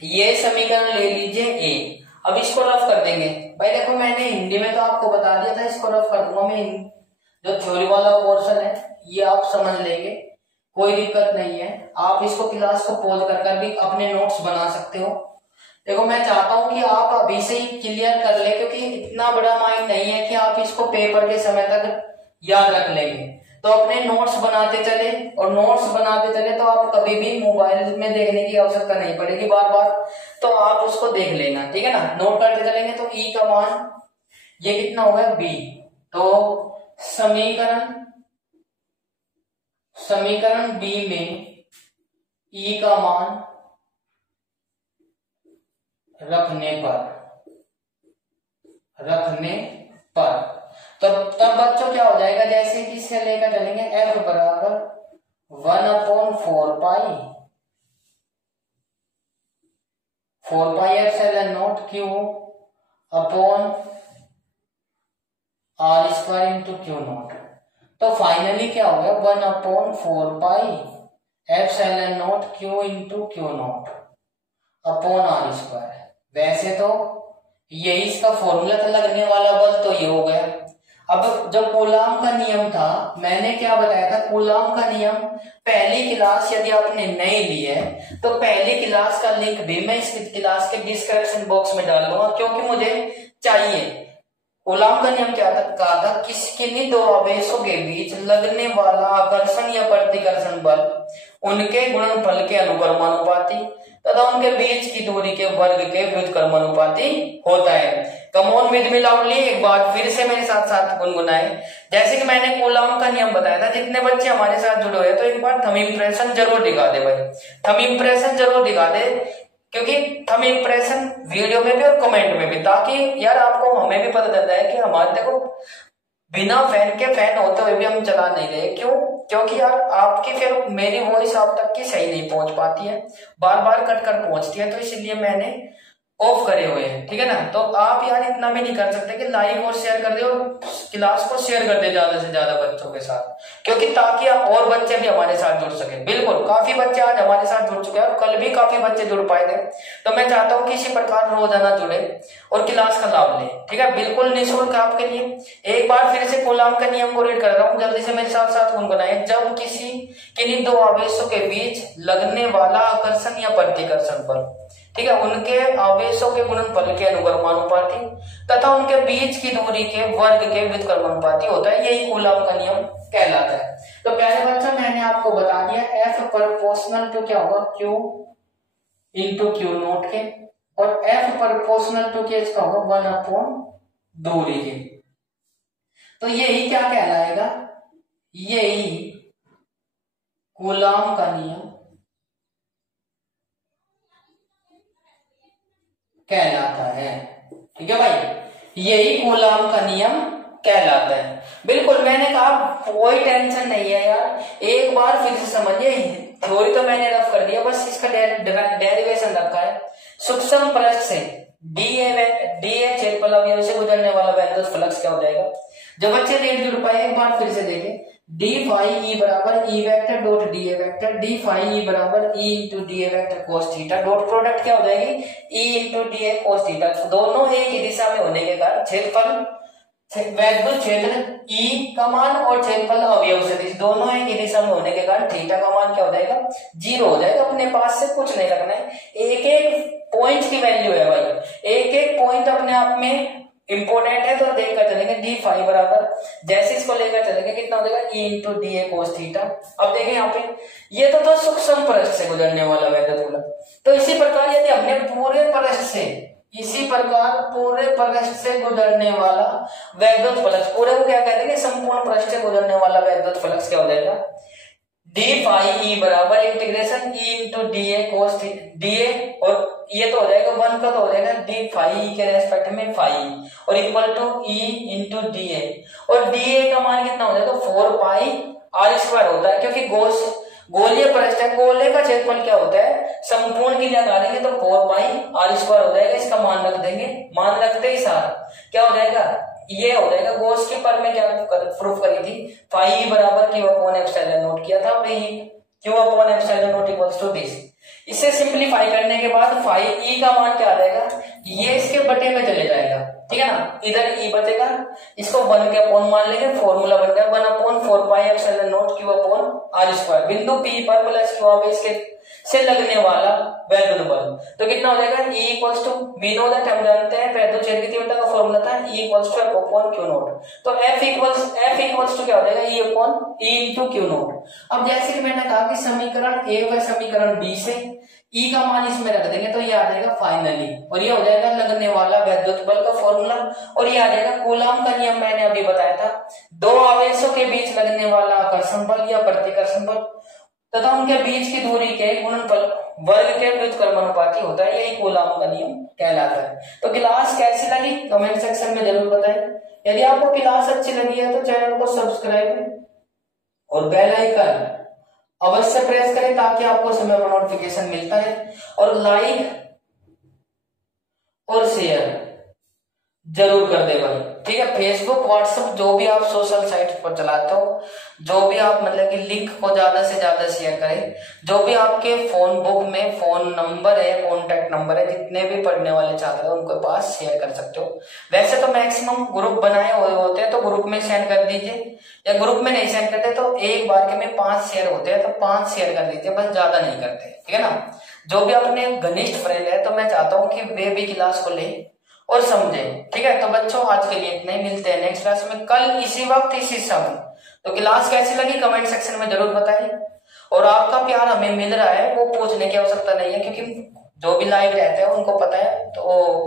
ये समीकरण ले लीजिए ए। अब इसको रफ कर देंगे भाई, देखो मैंने हिंदी में तो आपको बता दिया था, इसको रफ कर दूंगा मैं, जो थ्योरी वाला पोर्शन है ये आप समझ लेंगे, कोई दिक्कत नहीं है, आप इसको क्लास को पॉज कर भी अपने नोट्स बना सकते हो। देखो मैं चाहता हूं कि आप अभी से ही क्लियर कर ले, क्योंकि इतना बड़ा माइंड नहीं है कि आप इसको पेपर के समय तक याद रख लेंगे। तो अपने नोट्स बनाते चले, और नोट्स बनाते चले तो आप कभी भी मोबाइल में देखने की आवश्यकता नहीं पड़ेगी बार बार, तो आप उसको देख लेना, ठीक है ना। नोट करते चलेंगे तो ई का मान ये कितना होगा बी, तो समीकरण बी में ई का मान रखने पर तो तब बच्चों क्या हो जाएगा, जैसे कि इसे लेकर चलेंगे f बराबर 1/4 pi epsilon naught Q upon R square into Q naught. तो फाइनली क्या हो गया 1/4 pi epsilon naught Q into Q naught upon R square. वैसे तो यही इसका फॉर्मूला था, लगने वाला बल तो ये हो गया। अब जब कूलाम का नियम था, मैंने क्या बताया था, कूलाम का नियम पहली क्लास यदि आपने नहीं ली है तो पहली क्लास का लिंक भी मैं इस क्लास के डिस्क्रिप्शन बॉक्स में डाल दूंगा, क्योंकि मुझे चाहिए। कूलाम का नियम क्या था, कहा था किन्हीं दो आवेशों के बीच लगने वाला आकर्षण या प्रतिकर्षण बल उनके गुणनफल के अनुक्रमानुपाती तथा उनके बीच की दूरी के वर्ग के व्युत्क्रमानुपाती होता है। Come on with me loudly, एक बार फिर से मेरे साथ साथ गुनगुनाए। जैसे कि मैंने कूलाम का नियम बताया था, जितने बच्चे हमारे साथ जुड़े हुए तो एक बार थंब इंप्रेशन जरूर दिखा दे भाई, थंब इंप्रेशन जरूर दिखा दे, क्योंकि थंब इंप्रेशन वीडियो में भी और कमेंट में भी, ताकि यार आपको हमें भी पता चलता है कि हमारे देखो बिना फैन के फैन होते हुए भी हम चला नहीं रहे। क्यों? क्योंकि यार आपकी फिर मेरी वॉइस आप तक की सही नहीं पहुंच पाती है, बार बार कट कर पहुंचती है, तो इसलिए मैंने ऑफ करे हुए हैं, ठीक है ना। तो आप यार इतना भी नहीं कर सकते कि लाइक और शेयर कर दे और क्लास को शेयर कर दे ज्यादा से ज्यादा बच्चों के साथ, क्योंकि ताकि और बच्चे भी हमारे साथ जुड़ सके। बिल्कुल, काफी बच्चे आज हमारे साथ जुड़ चुके हैं और कल भी काफी बच्चे जुड़ पाए थे, तो मैं चाहता हूँ कि इसी प्रकार रोजाना जुड़े और क्लास का लाभ ले, ठीक है। बिल्कुल निःशुल्क आपके लिए। एक बार फिर से कूलाम का नियम को रीड कर रहा हूँ, जल्दी से मेरे साथ साथ गुनगुनाएं। जब किन्हीं दो आवेशों के बीच लगने वाला आकर्षण या प्रतिकर्षण बल, ठीक है, उनके आवेशों के गुणनफल के अनुक्रमानुपाती तथा उनके बीच की दूरी के वर्ग के व्युत्क्रमानुपाती होता है, यही कूलाम का नियम कहलाता है। तो पहले बच्चा मैंने आपको बता दिया F प्रोपोर्शनल टू क्या होगा Q इंटू क्यू नोट के, और F प्रोपोर्शनल टू के इसका होगा 1 अपॉन दूरी के। तो यही क्या कहलाएगा, यही कूलाम का नियम कहलाता है, ठीक है भाई, यही कूलाम का नियम कहलाता है। बिल्कुल, मैंने कहा कोई टेंशन नहीं है यार, एक बार फिर से समझिए। थ्योरी तो मैंने रफ कर दिया, बस इसका डेरिवेशन रखा है। सूक्ष्म पृष्ठ से डीए क्षेत्रफल अवयव से गुजरने वाला वैद्युत फ्लक्स क्या हो जाएगा। जब बच्चे नहीं जुड़ पाए एक बार फिर से देखें, डी फाई ई बराबर E vector dot d A vector, d phi E बराबर E into D A vector cos theta, dot product क्या हो जाएगी E into D A cos theta. दोनों एक ही दिशा में होने के कारण क्षेत्रफल वैद्युत क्षेत्र ई का मान और क्षेत्रफल अवयव सदिश दोनों एक ही दिशा में होने के कारण थीटा का मान क्या हो जाएगा 0 हो जाएगा। अपने पास से कुछ नहीं रखना है, एक एक पॉइंट की वैल्यू है भाई, एक एक पॉइंट अपने आप में इंपोर्टेंट है। तो देखकर चलेंगे डी फाई बराबर, जैसे इसको लेकर चलेंगे कितना हो जाएगा E into D A cos theta. अब देखें यहाँ पे ये तो सूक्ष्म पृष्ठ से गुजरने वाला वैद्युत फ्लक्स। तो इसी प्रकार यदि हमने पूरे पृष्ठ से, इसी प्रकार पूरे पृष्ठ से गुजरने वाला वैद्युत फ्लक्स, पूरे को क्या कहते हैं संपूर्ण पृष्ठ से गुजरने वाला वैद्युत फ्लक्स क्या हो जाएगा डी फाई ई बराबर integration E into D A cos D A, और ये तो हो जाएगा 1 का तो हो जाएगा डी फाई ई के रेस्पेक्ट में फाई और equal to E into D A, और डी ए का मान कितना हो जाएगा 4 पाई आर स्क्वायर होता है, क्योंकि गोलीय पृष्ठ है, गोले का क्षेत्रफल क्या होता है संपूर्ण की लगा देंगे तो 4 पाई आर स्क्वायर हो जाएगा। इसका मान रख देंगे, मान रखते ही साथ क्या हो जाएगा ये हो जाएगा। गोस के पर में क्या प्रूफ करी थी फाई बराबर क्यू अपॉन एप्सिलॉन नोट किया था हमने, Q upon epsilon naught equals to this. इसे सिंपलीफाई करने के बाद फाई ई का मान क्या आ जाएगा, ये इसके बटे में चले जाएगा, ठीक है ना। इधर ई बचेगा, इसको 1 के अपॉन मान लेंगे, फॉर्मूला बन गया 1/4πε0q/r²। बिंदु P पर प्लस क्यू आवेश के से लगने वाला वैद्युत बल। तो कितना हो जाएगा, E equals to we know that, हम जानते हैं वैद्युत क्षेत्र की तीव्रता का फॉर्मूला था E equals to F upon Q naught. तो F इक्वल्स टू क्या हो जाएगा, E upon E into Q naught. अब जैसे कि मैंने कहा कि समीकरण A व समीकरण B से E का मान इसमें रख देंगे तो ये आ जाएगा फाइनली, और ये हो जाएगा लगने वाला वैद्युत बल का फॉर्मूला, और ये आ जाएगा कूलाम का नियम मैंने अभी बताया था, दो आवेशों के बीच लगने वाला आकर्षण बल या प्रतिकर्षण बल तथा उनके बीच की दूरी के गुणनफल वर्ग के व्युत्क्रमानुपाती होता है, यही कूलाम का नियम कहलाता है। तो क्लास कैसी लगी कमेंट सेक्शन में जरूर बताएं। यदि आपको क्लास अच्छी लगी है तो चैनल को सब्सक्राइब और बेल आइकन अवश्य प्रेस करें ताकि आपको समय पर नोटिफिकेशन मिलता है, और लाइक और शेयर जरूर कर दे भाई, ठीक है। फेसबुक व्हाट्सएप जो भी आप सोशल साइट पर चलाते हो, जो भी आप मतलब कि लिंक को ज्यादा से ज्यादा शेयर करें। जो भी आपके फोन बुक में फोन नंबर है, कॉन्टेक्ट नंबर है, जितने भी पढ़ने वाले छात्र हैं उनके पास शेयर कर सकते हो। वैसे तो मैक्सिमम ग्रुप बनाए हुए होते हैं तो ग्रुप में सेंड कर दीजिए, या ग्रुप में नहीं सेंड करते तो एक बार के में 5 शेयर होते हैं तो 5 शेयर कर दीजिए, बस ज्यादा नहीं करते, ठीक है ना। जो भी अपने घनिष्ठ फ्रेंड है तो मैं चाहता हूँ कि वे भी क्लास को ले और समझे, ठीक है। तो बच्चों आज के लिए इतना ही, मिलते हैं नेक्स्ट क्लास में कल इसी वक्त इसी समय। तो क्लास कैसी लगी कमेंट सेक्शन में जरूर बताइए, और आपका प्यार हमें मिल रहा है वो पूछने की आवश्यकता नहीं है, क्योंकि जो भी लाइव रहते हैं उनको पता है। तो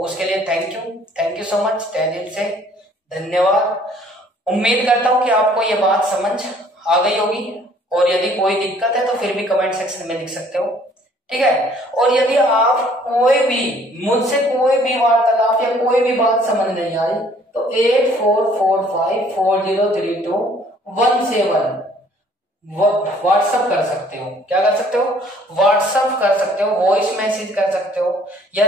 उसके लिए थैंक यू सो मच, तहे दिल से धन्यवाद। उम्मीद करता हूँ कि आपको ये बात समझ आ गई होगी, और यदि कोई दिक्कत है तो फिर भी कमेंट सेक्शन में लिख सकते हो, ठीक है। और यदि आप कोई भी मुझसे कोई भी वार्तालाप या कोई भी बात समझ नहीं आई तो 8445403217 व्हाट्सएप कर सकते हो। क्या कर सकते हो, व्हाट्सएप कर सकते हो, वॉइस मैसेज कर सकते हो, या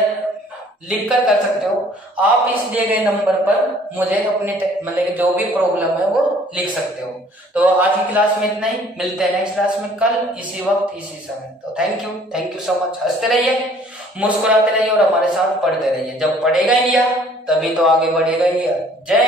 लिखकर कर सकते हो। आप इस दिए गए नंबर पर मुझे अपने मतलब जो भी प्रॉब्लम है वो लिख सकते हो। तो आज की क्लास में इतना ही, मिलते हैं नेक्स्ट क्लास में कल इसी वक्त इसी समय। तो थैंक यू सो मच। हंसते रहिए, मुस्कुराते रहिए और हमारे साथ पढ़ते रहिए। जब पढ़ेगा इंडिया तभी तो आगे बढ़ेगा इंडिया। जय